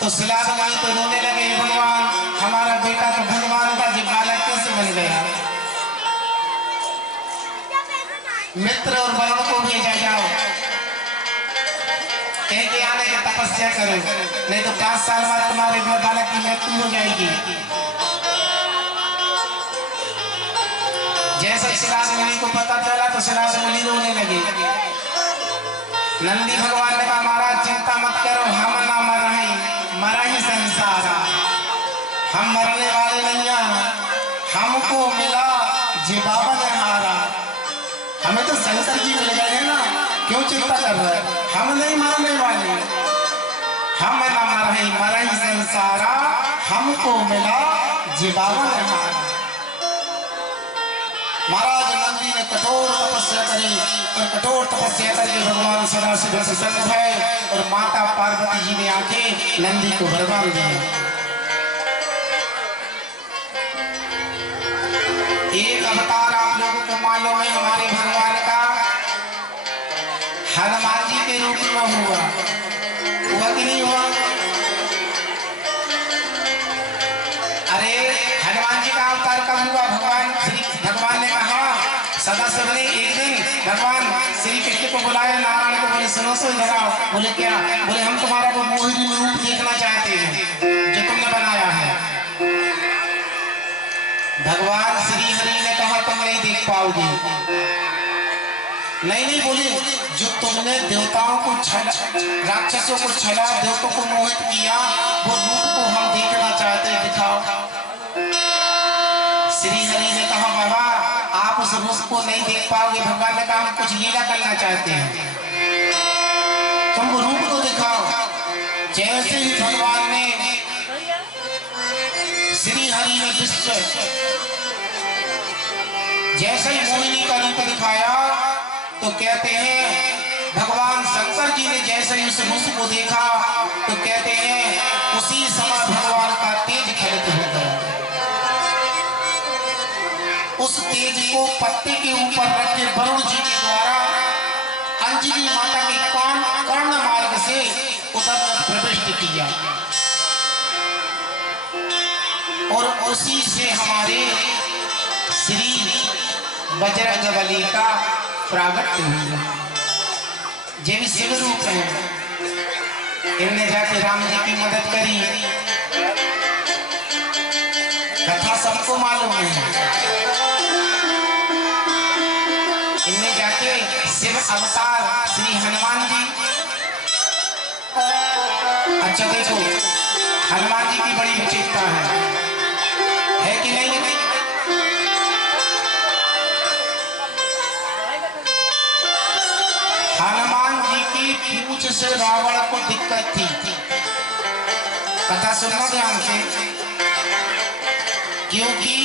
तो सिलाद माई तो रोने लगे, भगवान हमारा बेटा तो भगवान का जी बालक कैसे बन गया। मित्र और वरुण को भेजा जाओ, कह के आने की तपस्या करो, नहीं तो 5 साल बाद तुम्हारे बालक की मृत्यु हो जाएगी। जैसे सिलाद मुनि को पता चला तो सिलाद मुनि रोने लगे। नंदी भगवान ने कहा महाराज चिंता मत करो, हम ना मरा ही संसार, हम मरने वाले नहीं हैं, हमको मिला जी बाबा ने हारा। हमें तो शंकर जी मिल गए हैं ना, क्यों चिंता कर रहे हैं, हम नहीं मरने वाले, हम ना मरा ही संसार, हमको मिला जी बाबा ने हारा। महाराज नंदी ने कठोर तपस्या करी और कठोर तपस्या करके भगवान सदाशिव प्रसन्न है और माता पार्वती जी ने आके नंदी को वरदान दिया। एक अवतार आप लोगों को मालूम है हमारे भगवान का हनुमान जी के रूप में हुआ कि नहीं हुआ। अरे हनुमान जी का अवतार कब हुआ, भगवान ने कहा सदाशिव ने एक दिन भगवान श्री कृष्ण को बुलाया, नारायण को बोले सुनो सो इधर आओ। बोले क्या, बोले हम तुम्हारा वो मोहिनी रूप देखना चाहते हैं जो तुमने बनाया है। भगवान श्री हरि ने कहा तुम नहीं देख पाओगे। नहीं बोले जो तुमने देवताओं को छला, राक्षसों को छला, देवताओं को मोहित किया, वो रूप को हम देखना चाहते हैं, दिखाओ। श्री हरि ने कहा बाबा आप उस रूप को नहीं देख पाओगे। भगवान ने कहा हम कुछ लीला करना चाहते हैं, तुम वो रूप को दिखाओ। जैसे ही भगवान ने श्री हरि ने विश्व जैसे ही मोहिनी का रूप दिखाया तो कहते हैं भगवान शंकर जी ने जैसे ही उस रूप को देखा तो कहते हैं उसी समय भगवान का तेज खड़ित हो गया। उस तेज को पत्ते के ऊपर रख के वरुण जी के द्वारा अंजलि माता के कर्ण मार्ग से उधर प्रविष्ट किया और उसी से हमारे श्री बजरंगबली का प्रागट्य हुआ। ये भी शिव रूप है। इनने जाके राम जी की मदद करी, कथा सबको मालूम है। इनने जाके शिव अवतार श्री हनुमान जी, अच्छा देखो हनुमान जी की बड़ी विचित्रता है कि नहीं? हनुमान जी की पूंछ से रावण को दिक्कत थी। कथा सुनना ध्यान से, क्योंकि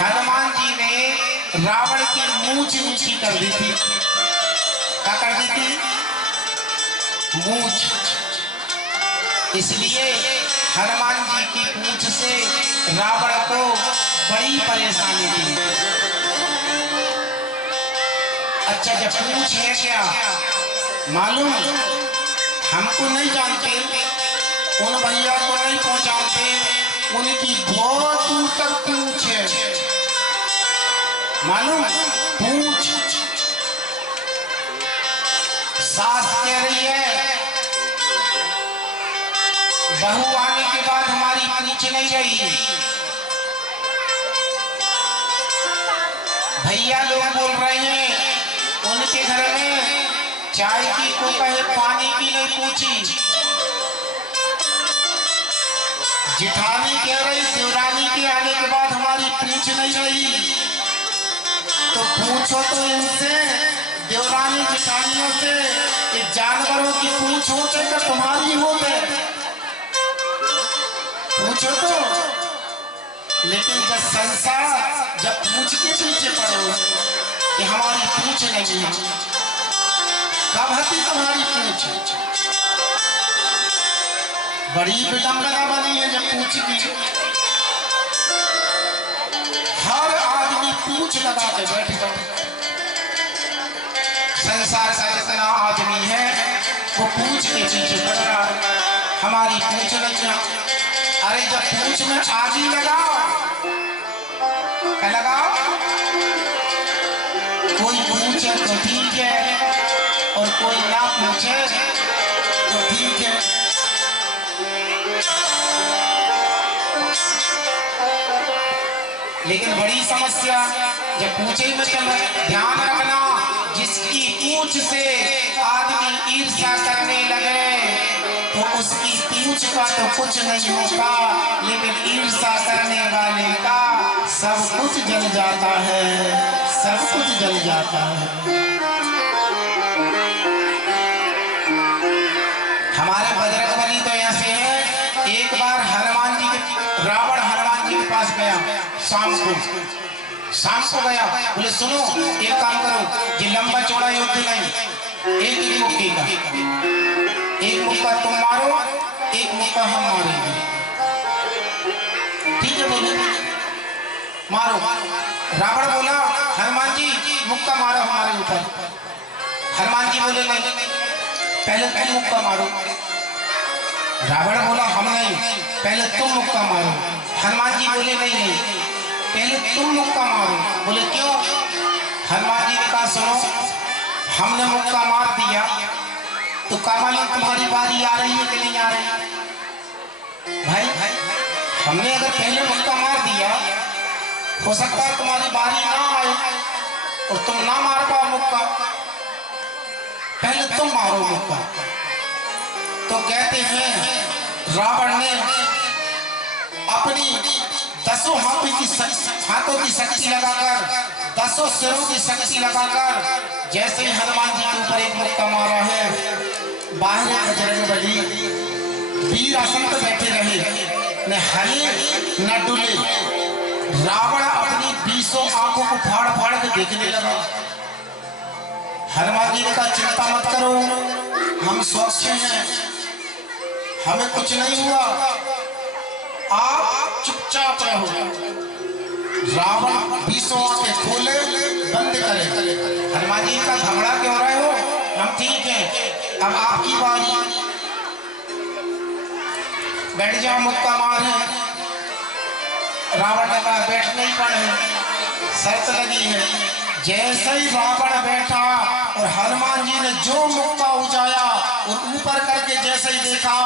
हनुमान जी ने रावण की मूंछ ऊंची कर दी थी। क्या कर दी थी? मूंछ। इसलिए हनुमान जी की पूंछ से रावण को बड़ी परेशानी थी। अच्छा जब पूछ है क्या मालूम, हमको नहीं जानते, उन भैया को नहीं पहुंचाते, उनकी बहुत दूर तक पूछ है मालूम। पूछ सास कह रही है बहू आने के बाद हमारी पूछ नहीं रही। भैया लोग बोल रहे हैं उनके घर में चाय की को कहे पानी की नहीं पूछी। जिठानी कह रही देवरानी के आने के बाद हमारी पूछ नहीं रही। तो पूछो तो इनसे देवरानी जिठानियों से कि जानवरों की पूछ होते कि तुम्हारी होते, पूछो तो। लेकिन जब संसार जब पूछ के पीछे पड़ो कि हमारी पूछ नहीं है, कब हती तुम्हारी पूछ? बड़ी विडंबना बनी है जब पूछ की। हर आदमी पूछ लगा के बैठ गया। संसार का जितना आदमी है वो पूछ के पीछे पड़ रहा है। हमारी पूछ लगा। अरे जब पूछ में आग ही लगाओ, क्या लगाओ? कोई पूछे तो ठीक है और कोई ना पूछे तो ठीक है। लेकिन बड़ी समस्या जब पूछे में चल रहे। ध्यान रखना, जिसकी पूछ से आदमी ईर्ष्या करने लगे तो उसकी पूछ का तो कुछ नहीं होता, लेकिन ईर्ष्या करने वाले का सब कुछ जल जाता है, सब कुछ जल जाता है। हमारे बजरंगबली तो ऐसे है। एक बार हनुमान जी के रावण हनुमान जी के पास गया, शाम को गया, बोले सुनो एक काम करो, ये लंबा चौड़ा युद्ध नहीं, एक ही मुक्के का, एक मुक्का तुम मारो, एक मुक्का हम मारेंगे। ठीक है बोले, मारो। रावण बोला हनुमान जी मुक्का मारो हमारे ऊपर। हनुमान जी बोले नहीं, पहले तुम मुक्का मारो। रावण बोला हम नहीं, पहले तुम मुक्का मारो। हनुमान जी बोले नहीं नहीं, पहले तुम मुक्का मारो। बोले क्यों? हनुमान जी ने कहा सुनो, हमने मुक्का मार दिया तो कामाली तुम्हारी बारी आ रही है कि नहीं आ रही? भाई हमने अगर पहले मुक्का मार दिया, हो सकता है तुम्हारी बारी ना आए और तुम ना मार पाओ मुक्का, पहले तुम मारो मुक्का। तो कहते हैं रावण ने अपनी 10 हाथों की शक्ति लगाकर, 10 सिरों की शक्ति लगाकर जैसे ही हनुमान जी के ऊपर एक मुक्का मारा है, बाहर बजरंगबली वीर आसन पर बैठे रहे, न हिले न डुले। रावण अपनी 20 आंखों को फाड़ फाड़ के देखने लगा। हनुमान जी ने कहा चिंता मत करो, हम स्वस्थ हैं, हमें कुछ नहीं हुआ, आप चुपचाप रहो। रावण 20 आंखें खोले बंद करे। हनुमान जी का घबरा क्यों रहे हो? हम ठीक हैं, अब आपकी बारी, बैठ जाओ मुक्का मारे। रावण ने कहा बैठ नहीं पड़े, शर्त लगी है। जैसे ही रावण बैठा और हनुमान जी ने जो मुक्का उजाया और ऊपर करके जैसे ही देखा,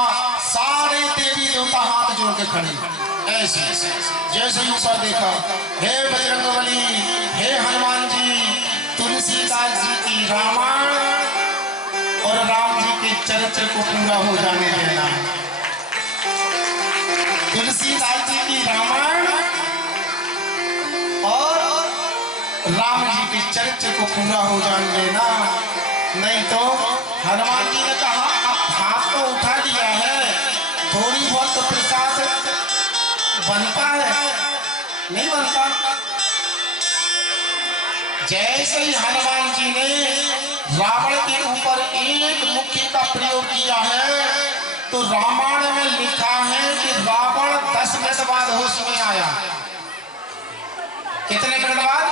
सारे देवी देवता हाथ जोड़ के खड़े। ऐसे जैसे ही ऊपर देखा, हे बजरंगबली, हे हनुमान जी, तुलसीदास जी की रामायण और राम जी के चरित्र को पूरा हो जाने देना। तुलसीदास जी की रामायण और राम जी के चरित्र को पूरा हो जाने देना, नहीं तो हनुमान जी ने कहा अब हाथ तो उठा दिया है, थोड़ी बहुत तो प्रसाद बनता है, नहीं बनता। जैसे ही हनुमान जी ने रावण के ऊपर एक मुक्की का प्रयोग किया है, तो रामायण में लिखा है कि रावण 10 मिनट बाद होश में आया। कितने मिनट बाद?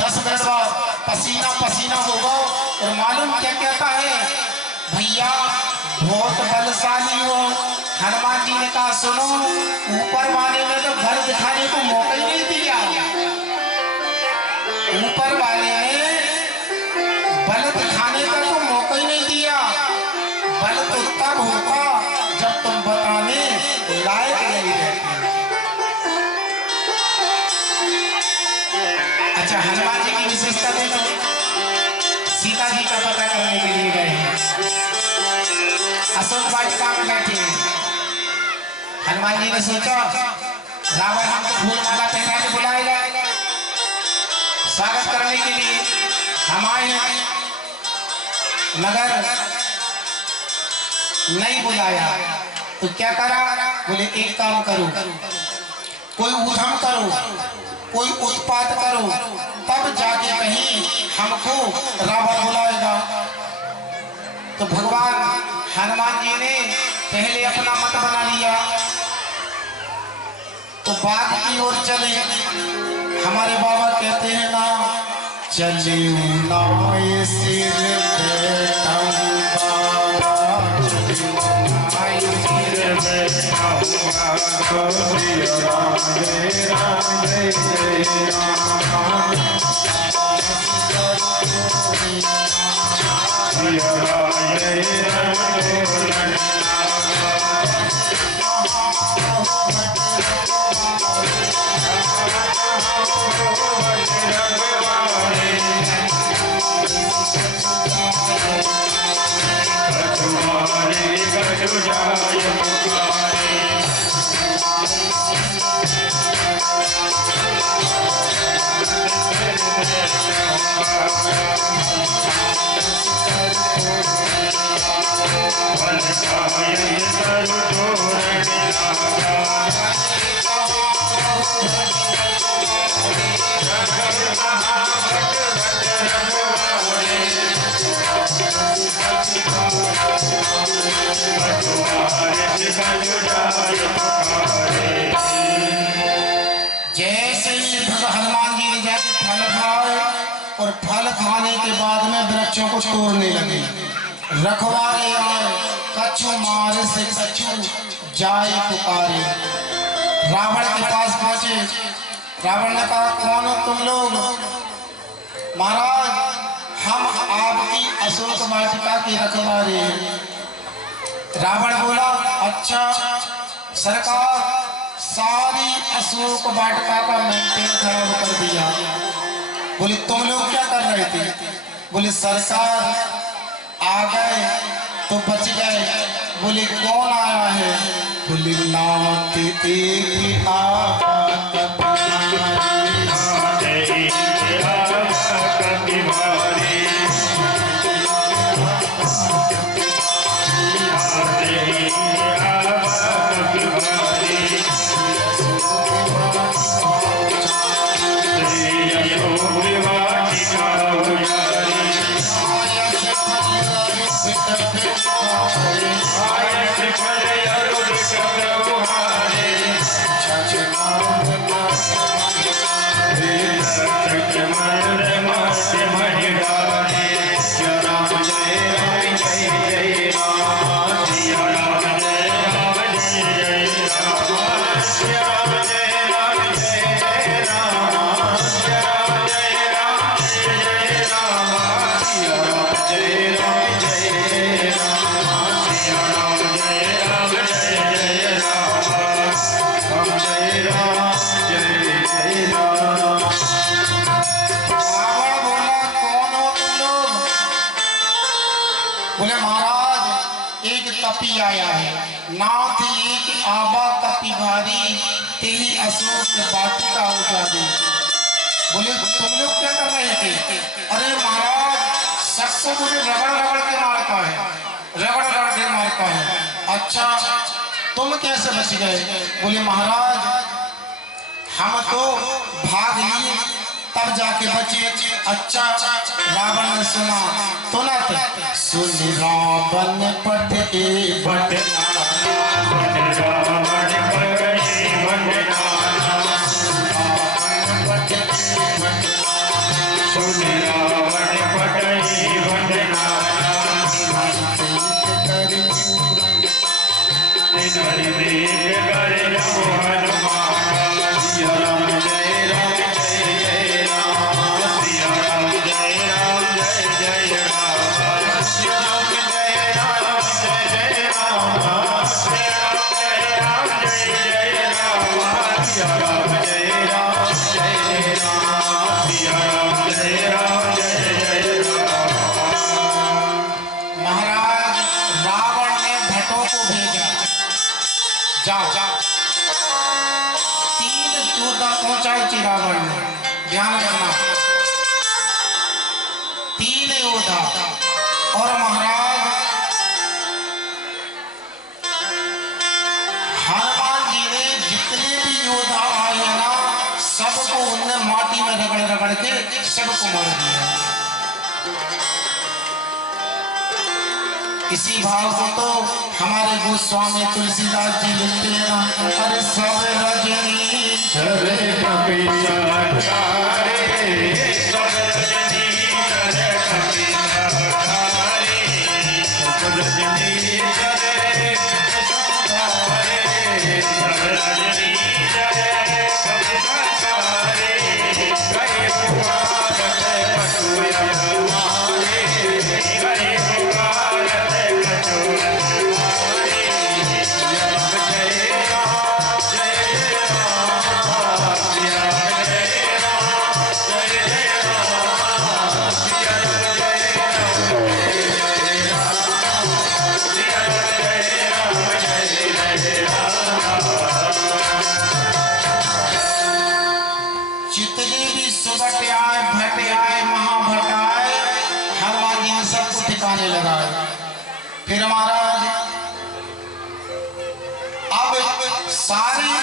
10 मिनट बाद पसीना पसीना होगा और मालूम क्या कहता है, भैया बहुत बलशाली हो। हनुमान जी ने कहा सुनो, ऊपर वाले ने तो घर दिखाने को मौका ही नहीं दिया। ऊपर वाले ने बल दिखाने का तो मौका ही नहीं दिया। बल तो तब होता जब तुम बताने लायक नहीं रहते। अच्छा, हनुमान जी की विशेषता देखो, सीता जी का पता करने के लिए गए हैं, अशोक वाटिका में बैठे हैं। हनुमान जी ने सोचा रावण हमको फूल माला पहना के बुलाएगा, स्वागत करने के लिए हम आए हैं, मगर नहीं बुलाया। तो क्या करा? बोले एक काम करो, कोई उधम करो, कोई उत्पात करो, तब जाके कहीं हमको रावण बुलाएगा। तो भगवान हनुमान जी ने पहले अपना मत बना लिया, तो बाग की ओर चले। हमारे बाबा कहते हैं ना, चले ना सिर पे जैसे ही हनुमान जी ने जाके फल खाए और फल खाने के बाद में वृक्षों को तोड़ने लगे। रखवारे आए, कछु मारे से कछु जाए पुकारे। रावण के पास पहुंचे। रावण ने कहा, कौन हो तुम लोग? महाराज, हम आपकी अशोक वाटिका के रखवारे हैं। रावण बोला, अच्छा सरकार, सारी अशोक वाटिका का मेंटेन खराब कर दिया। बोले, तुम लोग क्या कर रहे थे? बोले, सरकार आ गए तो बच गए। बोले, कौन आया है? बोले, नाथ एक आया है। नाथ एक आबा कपि भारी, तेरी अशोक वाटिका उजाड़ी। बोले, तुम लोग क्या कर रहे थे? अरे महाराज, सबको मुझे रगड़ रगड़ के मारता है, रगड़ रगड़ के मारता है। अच्छा, तुम कैसे बच गए? बोले, महाराज, हम तो भाग लिए तब जाके बचे। अच्छा, रावण ने सुना तो ना सुन रावण पट ए बट रावण ने, ध्यान रखना, 3 योद्धा। और महाराज हनुमान जी ने जितने भी योद्धा आए ना, सबको उनने माटी में रगड़ रगड़ के सबको मार दिया। इसी भाव को तो हमारे गोस्वामी तुलसीदास जी लिखते हैं, अरे सब रजनी चले कपिला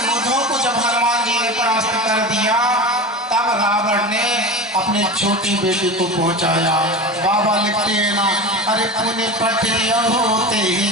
क्रोधों को जब हनुमान जी ने परास्त कर दिया, तब रावण ने अपने छोटी बेटी को पहुंचाया। बाबा लिखते हैं ना, अरे पुण्य पटिया होते ही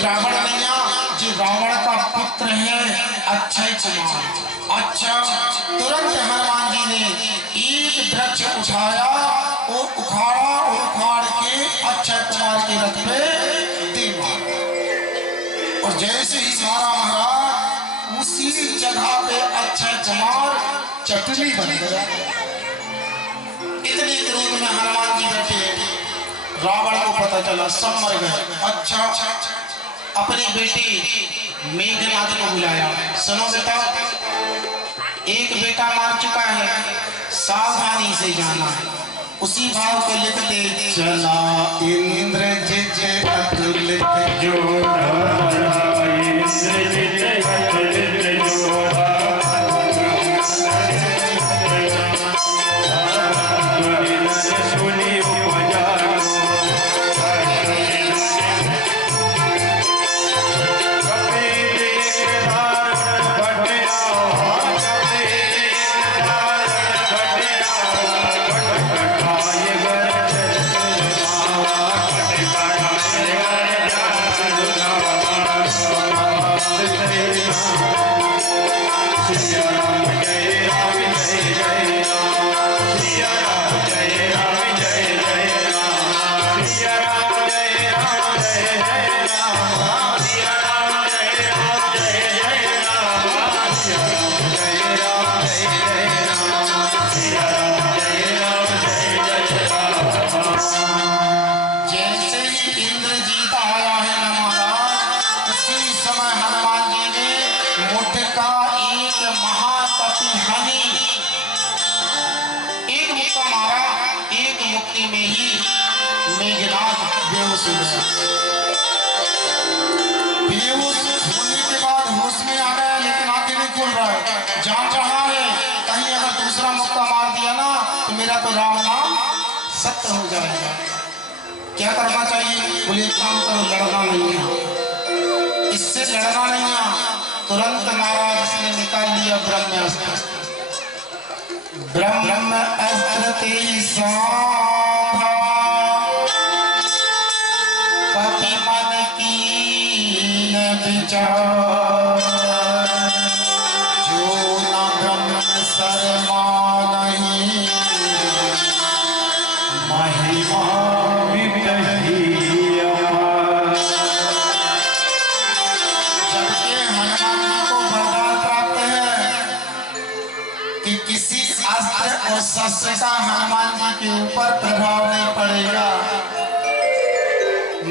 रावण नैया जी रावण का पुत्र है अक्षय कुमार। अच्छा, तुरंत हनुमान जी ने एक वृक्ष उठाया और उखाड़ा और उखाड़ के अक्षय कुमार के रथ पे दे मारा। और जैसे ही मारा महाराज, उसी जगह पे अक्षय कुमार चटनी बन गया। इतने क्रोध में हनुमान जी बैठे, रावण को पता चला, सब मर गए। अच्छा, अपनी बेटी मेघनाद को बुलाया, सुनो बेटा, एक बेटा मार चुका है, सावधानी से जाना है। उसी भाव को लिखते चला इंद्र जित अतुलित सत्य हो जाएगा। क्या करना चाहिए? बोले काम करो, लड़ना नहीं है, इससे लड़ना नहीं है। तुरंत महाराज ने निकाल लिया ब्रह्मास्त्र। ब्रह्मास्त्र तेरी साधा कभी मन की न विचार, जो न ब्रह्म शर्मा नहीं महिमा विकहिया। जबकि हनुमान जी को वरदान प्राप्त है कि किसी अस्त्र और शस्त्र का हनुमान जी के ऊपर प्रभाव नहीं पड़ेगा,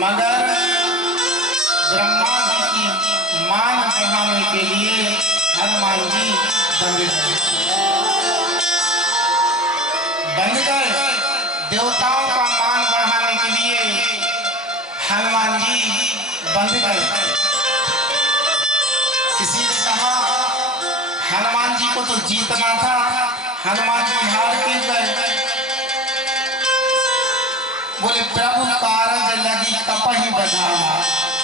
मगर ब्रह्मा जी की मान बढ़ाने के लिए हनुमान जी बंद गए। देवताओं का मान बढ़ाने के लिए हनुमान जी बंद गए। किसी ने कहा हनुमान जी को तो जीतना था, हनुमान जी हार के गए। बोले प्रभु कारज लगी कपहि बधावा,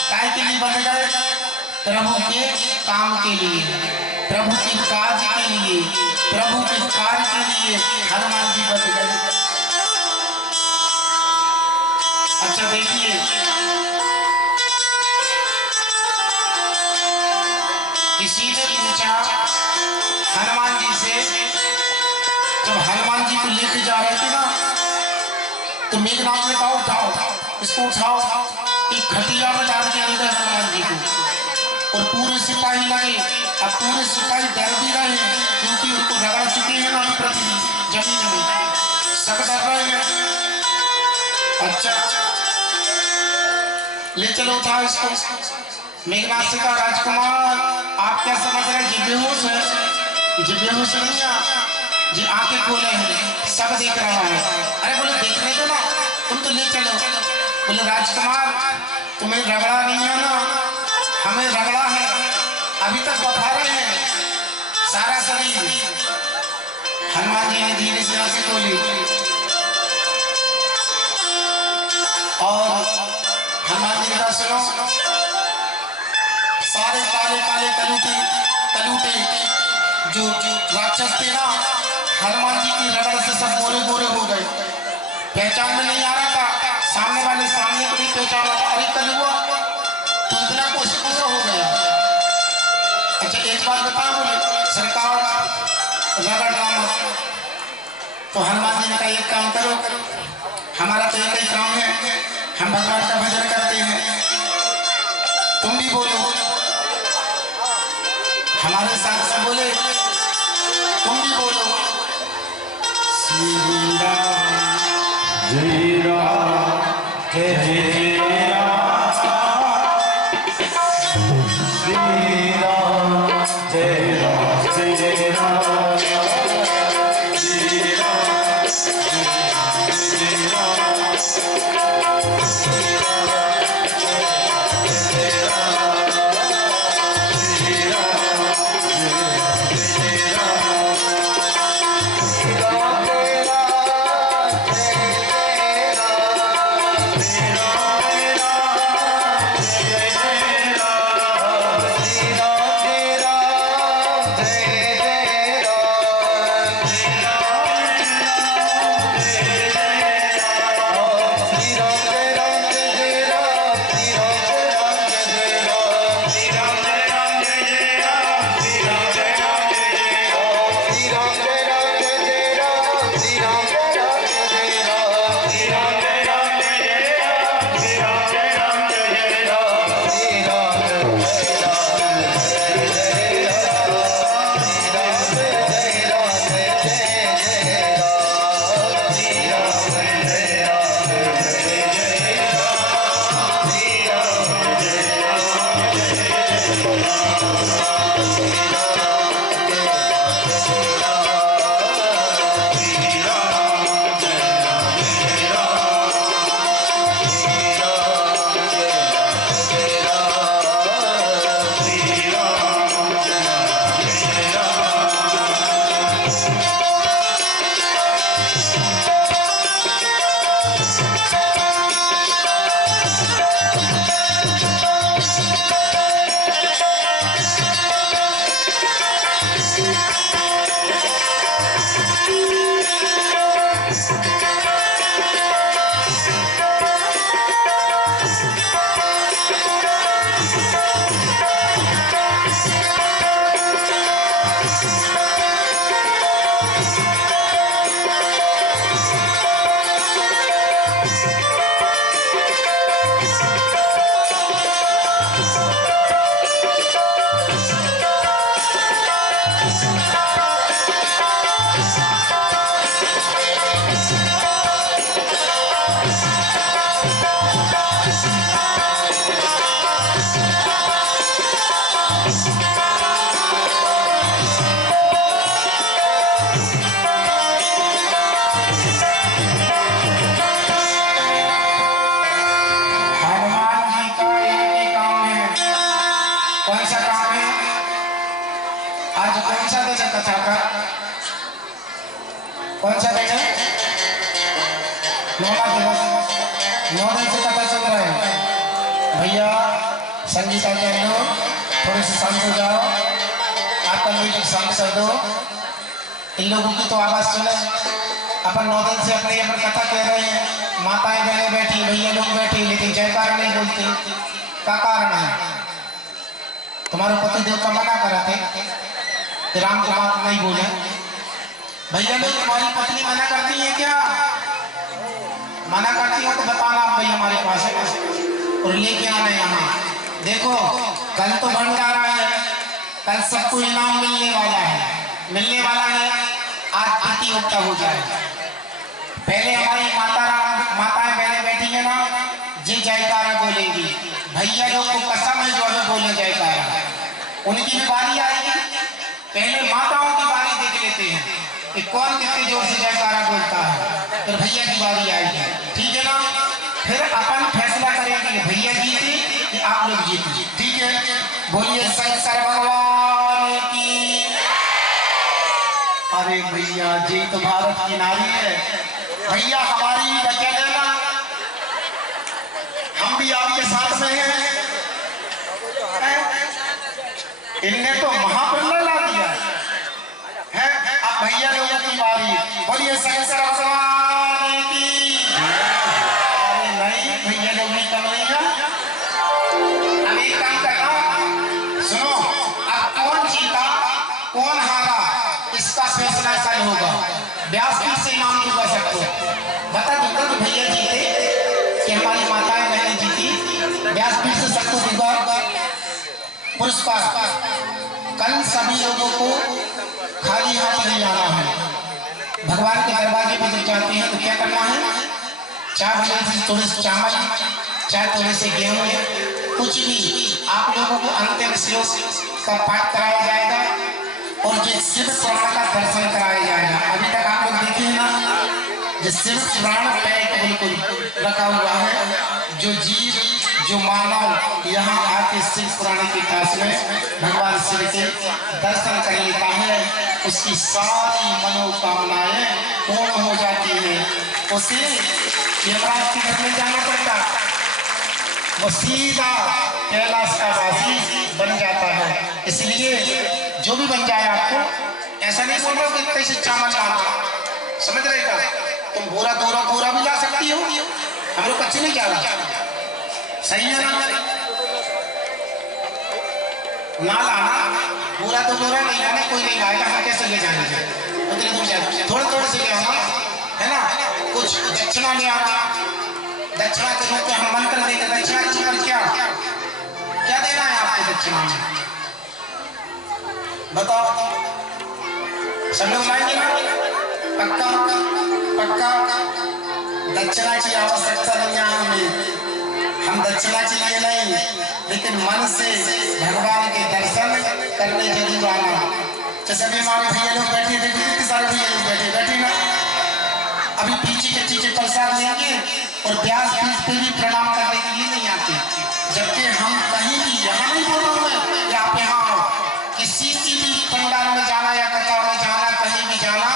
काय के लिए बंद गए? प्रभु के काम के लिए। प्रभु की काज के लिए, प्रभु के कार्य के लिए हनुमान जी बच गए। अच्छा देखिए, किसी ने पूछा हनुमान जी से, जब हनुमान जी को लेके जा रहे थे ना, तो मेघनाथ ने कहा उठाओ, इसको उठाओ। एक खटिया में डाल के ले गए हनुमान जी को, और पूरे सिपाही लगे। अब पूरे सिपाही डर भी रहे हैं, क्योंकि उनको रगड़ चुके हैं ना पृथ्वी जमीन में, सब डर रहे हैं। अच्छा ले चलो, उठाओ इसको। मेघनाथ से कहा, राजकुमार आप क्या समझ रहे हैं, जी बेहोश है? जी बेहोश नहीं है, जी आंखें खोले हैं, सब देख रहा है। अरे बोले देखने दो ना, तुम तो ले चलो। बोले राजकुमार तुम्हें रगड़ा नहीं है ना, हमें रगड़ा है, अभी तक बता रहे हैं सारा शरीर। हनुमान जी ने धीरे से आंखें खोली और हनुमान जी ने कहा, सुनो, सारे काले काले कलूटे जो राक्षस थे ना, हनुमान जी की रगड़ से सब गोरे गोरे हो गए। पहचान में नहीं आ रहा था, सामने वाले सामने को नहीं पहचान रहा था। अरे कलुआ तू इतना कोशिश हो गया। अच्छा एक बात बता, बोले सरकार रगड़ रहा। तो हनुमान जी ने कहा, एक काम करो, हमारा तो एक ही काम है, हम भगवान का भजन करते हैं, तुम भी बोलो। हमारे साथ सब बोले, तुम भी बोलो, श्री राम जय राम जय जय राम, श्री राम जय राम जय जय राम, श्री राम जय राम। कथा का कौन सा दिन है? 9 दिन से कथा चल रहा है। भैया संगीता के लोग थोड़े से शांत हो जाओ। आपका म्यूजिक शांत कर दो। इन लोगों की तो आवाज सुने। अपन 9 दिन से अपने अपन कथा कह रहे हैं, माताएं बहनें बैठी, भैया लोग बैठे, लेकिन जयकार नहीं बोलते। क्या कारण है? तुम्हारे पति देव का मना करा थे कि राम को बात नहीं बोले। भैया लोग तुम्हारी पत्नी मना करती है क्या? मना करती हो तो बताना आप भाई हमारे पास है और लेके आना यहाँ। देखो कल तो भंडारा है, कल सबको इनाम मिलने वाला है। आज प्रतियोगिता हो जाए। पहले हमारी माताएं बहनें बैठी है ना, जी जयकारा बोलेंगी। भैया लोग को कसम है जो अभी बोले जयकारा, उनकी भी बारी आएगी। पहले माताओं की बारी देख लेते हैं कि कौन कितने जोर से जयकारा बोलता है, फिर भैया की बारी आएगी। ठीक है ना? फिर अपन फैसला करेंगे कि भैया जीते कि आप लोग जीते। ठीक है? बोलिए शंकर भगवान की। अरे भैया जी तो भारत की नारी है, भैया हमारी भी बचा देना, हम भी आपके साथ में हैं। इनने तो महाप्रलय ला दिया है। अब भैया लोगों की बारी, बोलिए शंकर भगवान की। अरे नहीं, भैया लोग नहीं कम नहीं है। अब एक काम करना, सुनो, अब कौन जीता कौन हारा इसका फैसला कल होगा। व्यासपीठ से इनाम दूंगा सबको, बता दूंगा कि भैया जीते कि हमारी माताएं बहनें जीती। व्यासपीठ से सबको दूंगा पुरस्कार। कल सभी लोगों को खाली हाथ नहीं आना है। भगवान के दरवाजे पर जब जाते हैं तो क्या करना है? चाहे भले से थोड़े से चावल, चाहे थोड़े से गेहूं, कुछ भी आप लोगों को अंतिम श्लोक का पाठ कराया जाएगा और जो शिव पुराण का दर्शन कराया जाएगा। अभी तक आप लोग देखे ना, जो शिव पुराण पैक बिल्कुल रखा हुआ है। जो जीव जो मानव यहाँ आके शिव पुराण के पास में भगवान शिव के दर्शन कर लेता है, उसकी सारी मनोकामनाएं पूर्ण हो जाती है। उसे यमराज के घर में जाना पड़ता, वो सीधा कैलाश का वासी बन जाता है। इसलिए जो भी बन जाए आपको, ऐसा नहीं बोल रहा कि कैसे चावल लाना, समझ रहे का? तुम बोरा भी ला सकती हो, हम लोग अच्छे नहीं जा रहा, सही है ना? ना लाना, बोरा नहीं लाना, कोई नहीं लाएगा, हम कैसे ले जाएंगे? उतने दूर जाए, थोड़े से ले आना, है ना? कुछ दक्षिणा ले आना, दक्षिणा के रूप में हम मंत्र देते। दक्षिणा की पर क्या देना है आपको दक्षिणा में? बताओ, सब लोग लाएंगे ना? पक्का दक्षिणा की आवश्यकता नहीं है हमें। हम दक्षिणा के लिए नहीं, लेकिन मन से भगवान के दर्शन करने जरूर आना। जैसे अभी हमारे भैया लोग बैठे, देखो कितने सारे भैया लोग बैठे ना। अभी पीछे प्रसाद लेंगे और व्यासपीठ पे भी प्रणाम करने के लिए नहीं आते। जबकि हम कहीं भी, यहाँ नहीं बोल रहा हूँ मैं, आप यहाँ किसी भी पंडाल में जाना या कथा में जाना, कहीं भी जाना,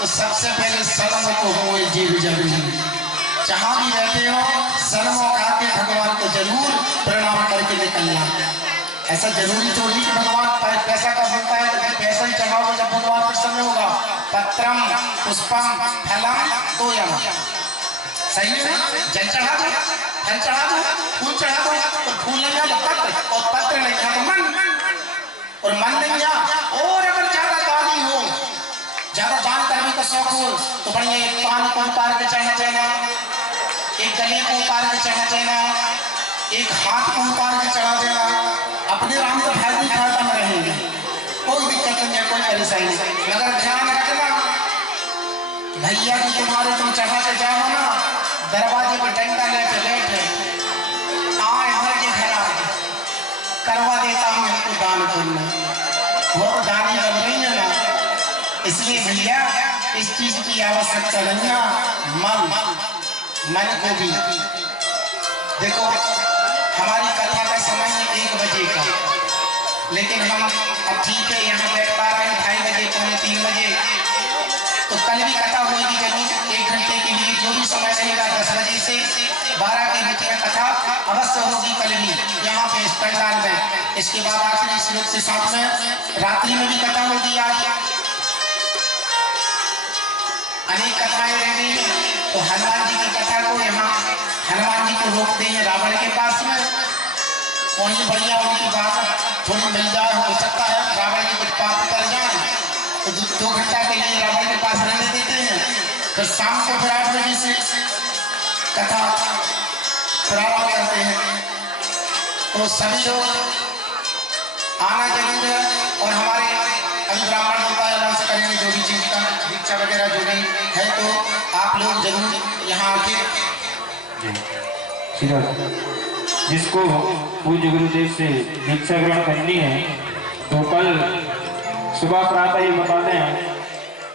तो सबसे पहले शर्म को हो ये भी जरूरी है। जहाँ भी रहते हो शर्म आके भगवान को जरूर प्रणाम करके निकलना। ऐसा जरूरी तो नहीं कि भगवान पैसा का बनता है, लेकिन पैसा ही चढ़ाओगे जब भगवान प्रसन्न होगा। पत्रम पुष्पम फलम तोयम, सही है ना? जल चढ़ा दो, फल चढ़ा दो, फूल चढ़ा दो, और फूल नहीं आया पत्र, और पत्र नहीं आया तो मन, और मन नहीं आया। और अगर ज्यादा दानी हो, ज्यादा दान करने का शौक हो, तो बढ़िया एक पान को उतार के चढ़ा देना, एक गले को उतार के चढ़ा देना, एक हाथ को उतार के चढ़ा देना। अपने राम तो फायदा में रहेंगे, कोई दिक्कत नहीं है, कोई परेशानी नहीं। मगर ध्यान रखना, भैया की तुम्हारे तुम चढ़ा के जाओ ना, दरवाजे पर डंडा लेके बैठे, आए भर के खड़ा करवा देता हूँ इनको दान करना, वो दानी बन रही है ना। इसलिए भैया इस चीज की आवश्यकता नहीं है। मन को भी देखो, हमारी कथा का समय है 1 बजे का, लेकिन हम अब ठीक है यहाँ बैठ पा रहे हैं 2:30 बजे, 3 बजे, तो कल भी कथा होगी जरूर 1 घंटे के लिए। जो भी समय रहेगा 10 बजे से 12 के बीच में कथा अवश्य होगी कल भी यहाँ पे इस पंडाल में। इसके बाद आखिरी श्लोक के साथ में रात्रि में भी कथा होगी। आज अनेक कथाएं रह गई हैं, तो हनुमान जी की कथा को यहाँ हनुमान जी को रोकते हैं रावण के पास में। वहीं बढ़िया उनकी बात थोड़ी मिल जाए, हो सकता है रावण के कुछ पाप कर जाए, तो 2 घंटा के लिए रावण के पास रहने देते हैं। फिर शाम को फिर 8 बजे से कथा प्रारंभ करते हैं। तो सभी लोग आना जरूर है, और हमारे अभी ब्राह्मण होता है अनाउंस करेंगे जो भी चीज का दीक्षा वगैरह जो भी है, तो आप लोग जरूर यहाँ आके जिसको पूज्य गुरुदेव से दीक्षा ग्रहण करनी है तो कल सुबह प्रातः ही बता दें।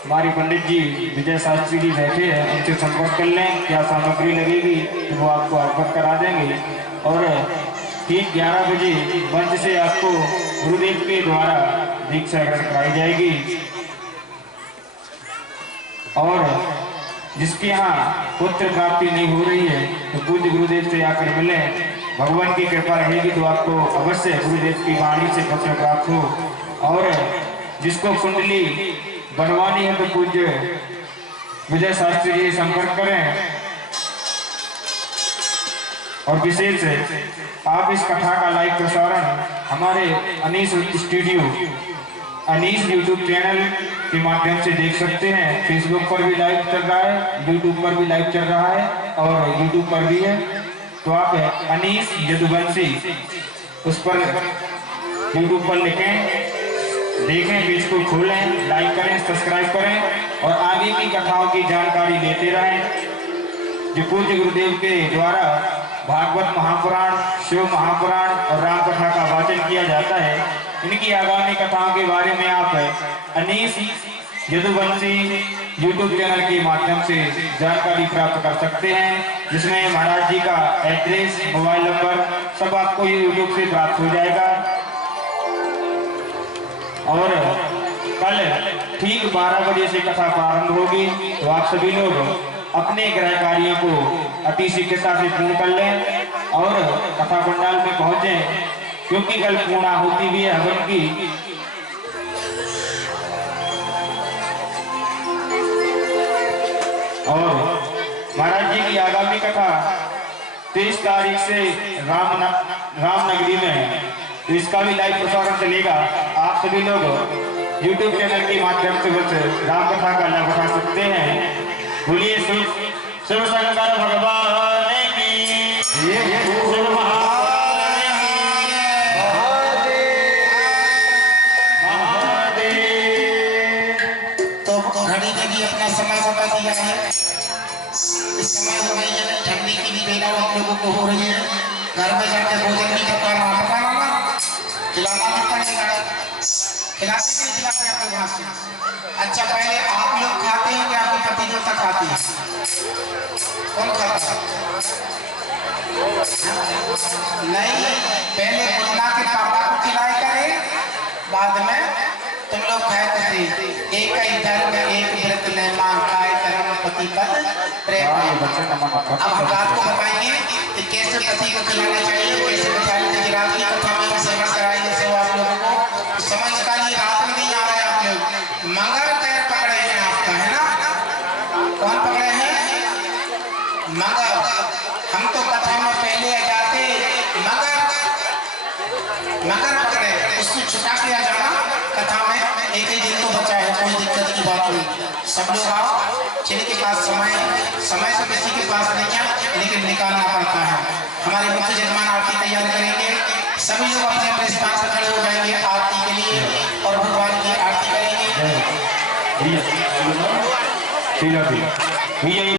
हमारे पंडित जी विजय शास्त्री जी बैठे हैं, उनसे संपर्क कर लें, क्या सामग्री लगेगी तो वो आपको अवगत करा देंगे। और ठीक 11 बजे मंच से आपको गुरुदेव के द्वारा दीक्षा ग्रहण कराई जाएगी। और जिसके यहाँ पुत्र प्राप्ति नहीं हो रही है तो पूज्य गुरुदेव से आकर मिले, भगवान की कृपा रहेगी तो आपको अवश्य गुरुदेव की वाणी से पुत्र प्राप्त हो। और जिसको कुंडली बनवानी है तो पूज्य विजय शास्त्री जी संपर्क करें। और विशेष आप इस कथा का लाइव प्रसारण हमारे Anish studio Anish YouTube channel के माध्यम से देख सकते हैं। फेसबुक पर भी लाइव चल रहा है, यूट्यूब पर भी लाइव चल रहा है, और यूट्यूब पर भी है। तो आप अनीश यदुवंशी उस पर यूट्यूब पर लिखें, देखें, पेज को खोलें, लाइक करें, सब्सक्राइब करें, और आगे की कथाओं की जानकारी लेते रहें। जो पूज्य गुरुदेव के द्वारा भागवत महापुराण, शिव महापुराण और राम कथा का वाचन किया जाता है, इनकी आगामी कथाओं के बारे में आप अनीश यदुवंशी यूट्यूब चैनल के माध्यम से जानकारी प्राप्त कर सकते हैं, जिसमें महाराज जी का एड्रेस, मोबाइल नंबर सब आपको यूट्यूब से प्राप्त हो जाएगा। और कल ठीक 12 बजे से कथा प्रारंभ होगी, तो आप सभी लोग अपने गृह कार्यों को अति शीघ्रता से पूर्ण कर लें और कथा पंडाल में पहुंचे, क्योंकि कल पूर्णाहुति भी है हवन की। और महाराज जी की आगामी कथा 23 तारीख से रामनगरी में है, तो इसका भी लाइव प्रसारण चलेगा। आप सभी लोग YouTube चैनल के माध्यम से बस राम कथा का लाभ उठा सकते हैं। बोलिए शिव शंकर भगवान की, शिव समय बता दिया है। इस समय हो गई है ठंडी की भी बेला आप लोगों को हो रही है। घर में जाकर भोजन भी पकाना खिलाना भी पड़ेगा। खिलाते नहीं खिलाते आपके वहाँ से? अच्छा, पहले आप लोग खाते हैं कि आपके पति देवता खाते हैं? कौन खाता है? नहीं, पहले गुरुना के पापा को खिलाए करे, बाद में तुम लोग खाए करते। एक ही धर्म एक व्रत ने मां खाए कर्म पति पद प्रेम। अब हम रात को बताएंगे कि कैसे पति को खिलाना चाहिए, कैसे बताएंगे। रात की कथा में सेवा कराएंगे सब आप लोगों को। समझ का ये रात में नहीं आ रहा है। आप लोग मंगल पैर पकड़े हैं आपका, है ना? कौन पकड़े हैं? मंगल। हम तो कथा में पहले आ जाते मगर पकड़े, उसको छुटा के आ जाना कथा में। एक ही दिन तो बचा है, कोई दिक्कत की बात नहीं। सब लोग आओ, जिनके पास समय तो किसी के पास नहीं है, लेकिन निकालना पड़ता है। हमारे मुख्य जजमान आरती तैयार करेंगे, सभी लोग अपने अपने स्थान पर खड़े हो जाएंगे आरती के लिए और भगवान की आरती करेंगे।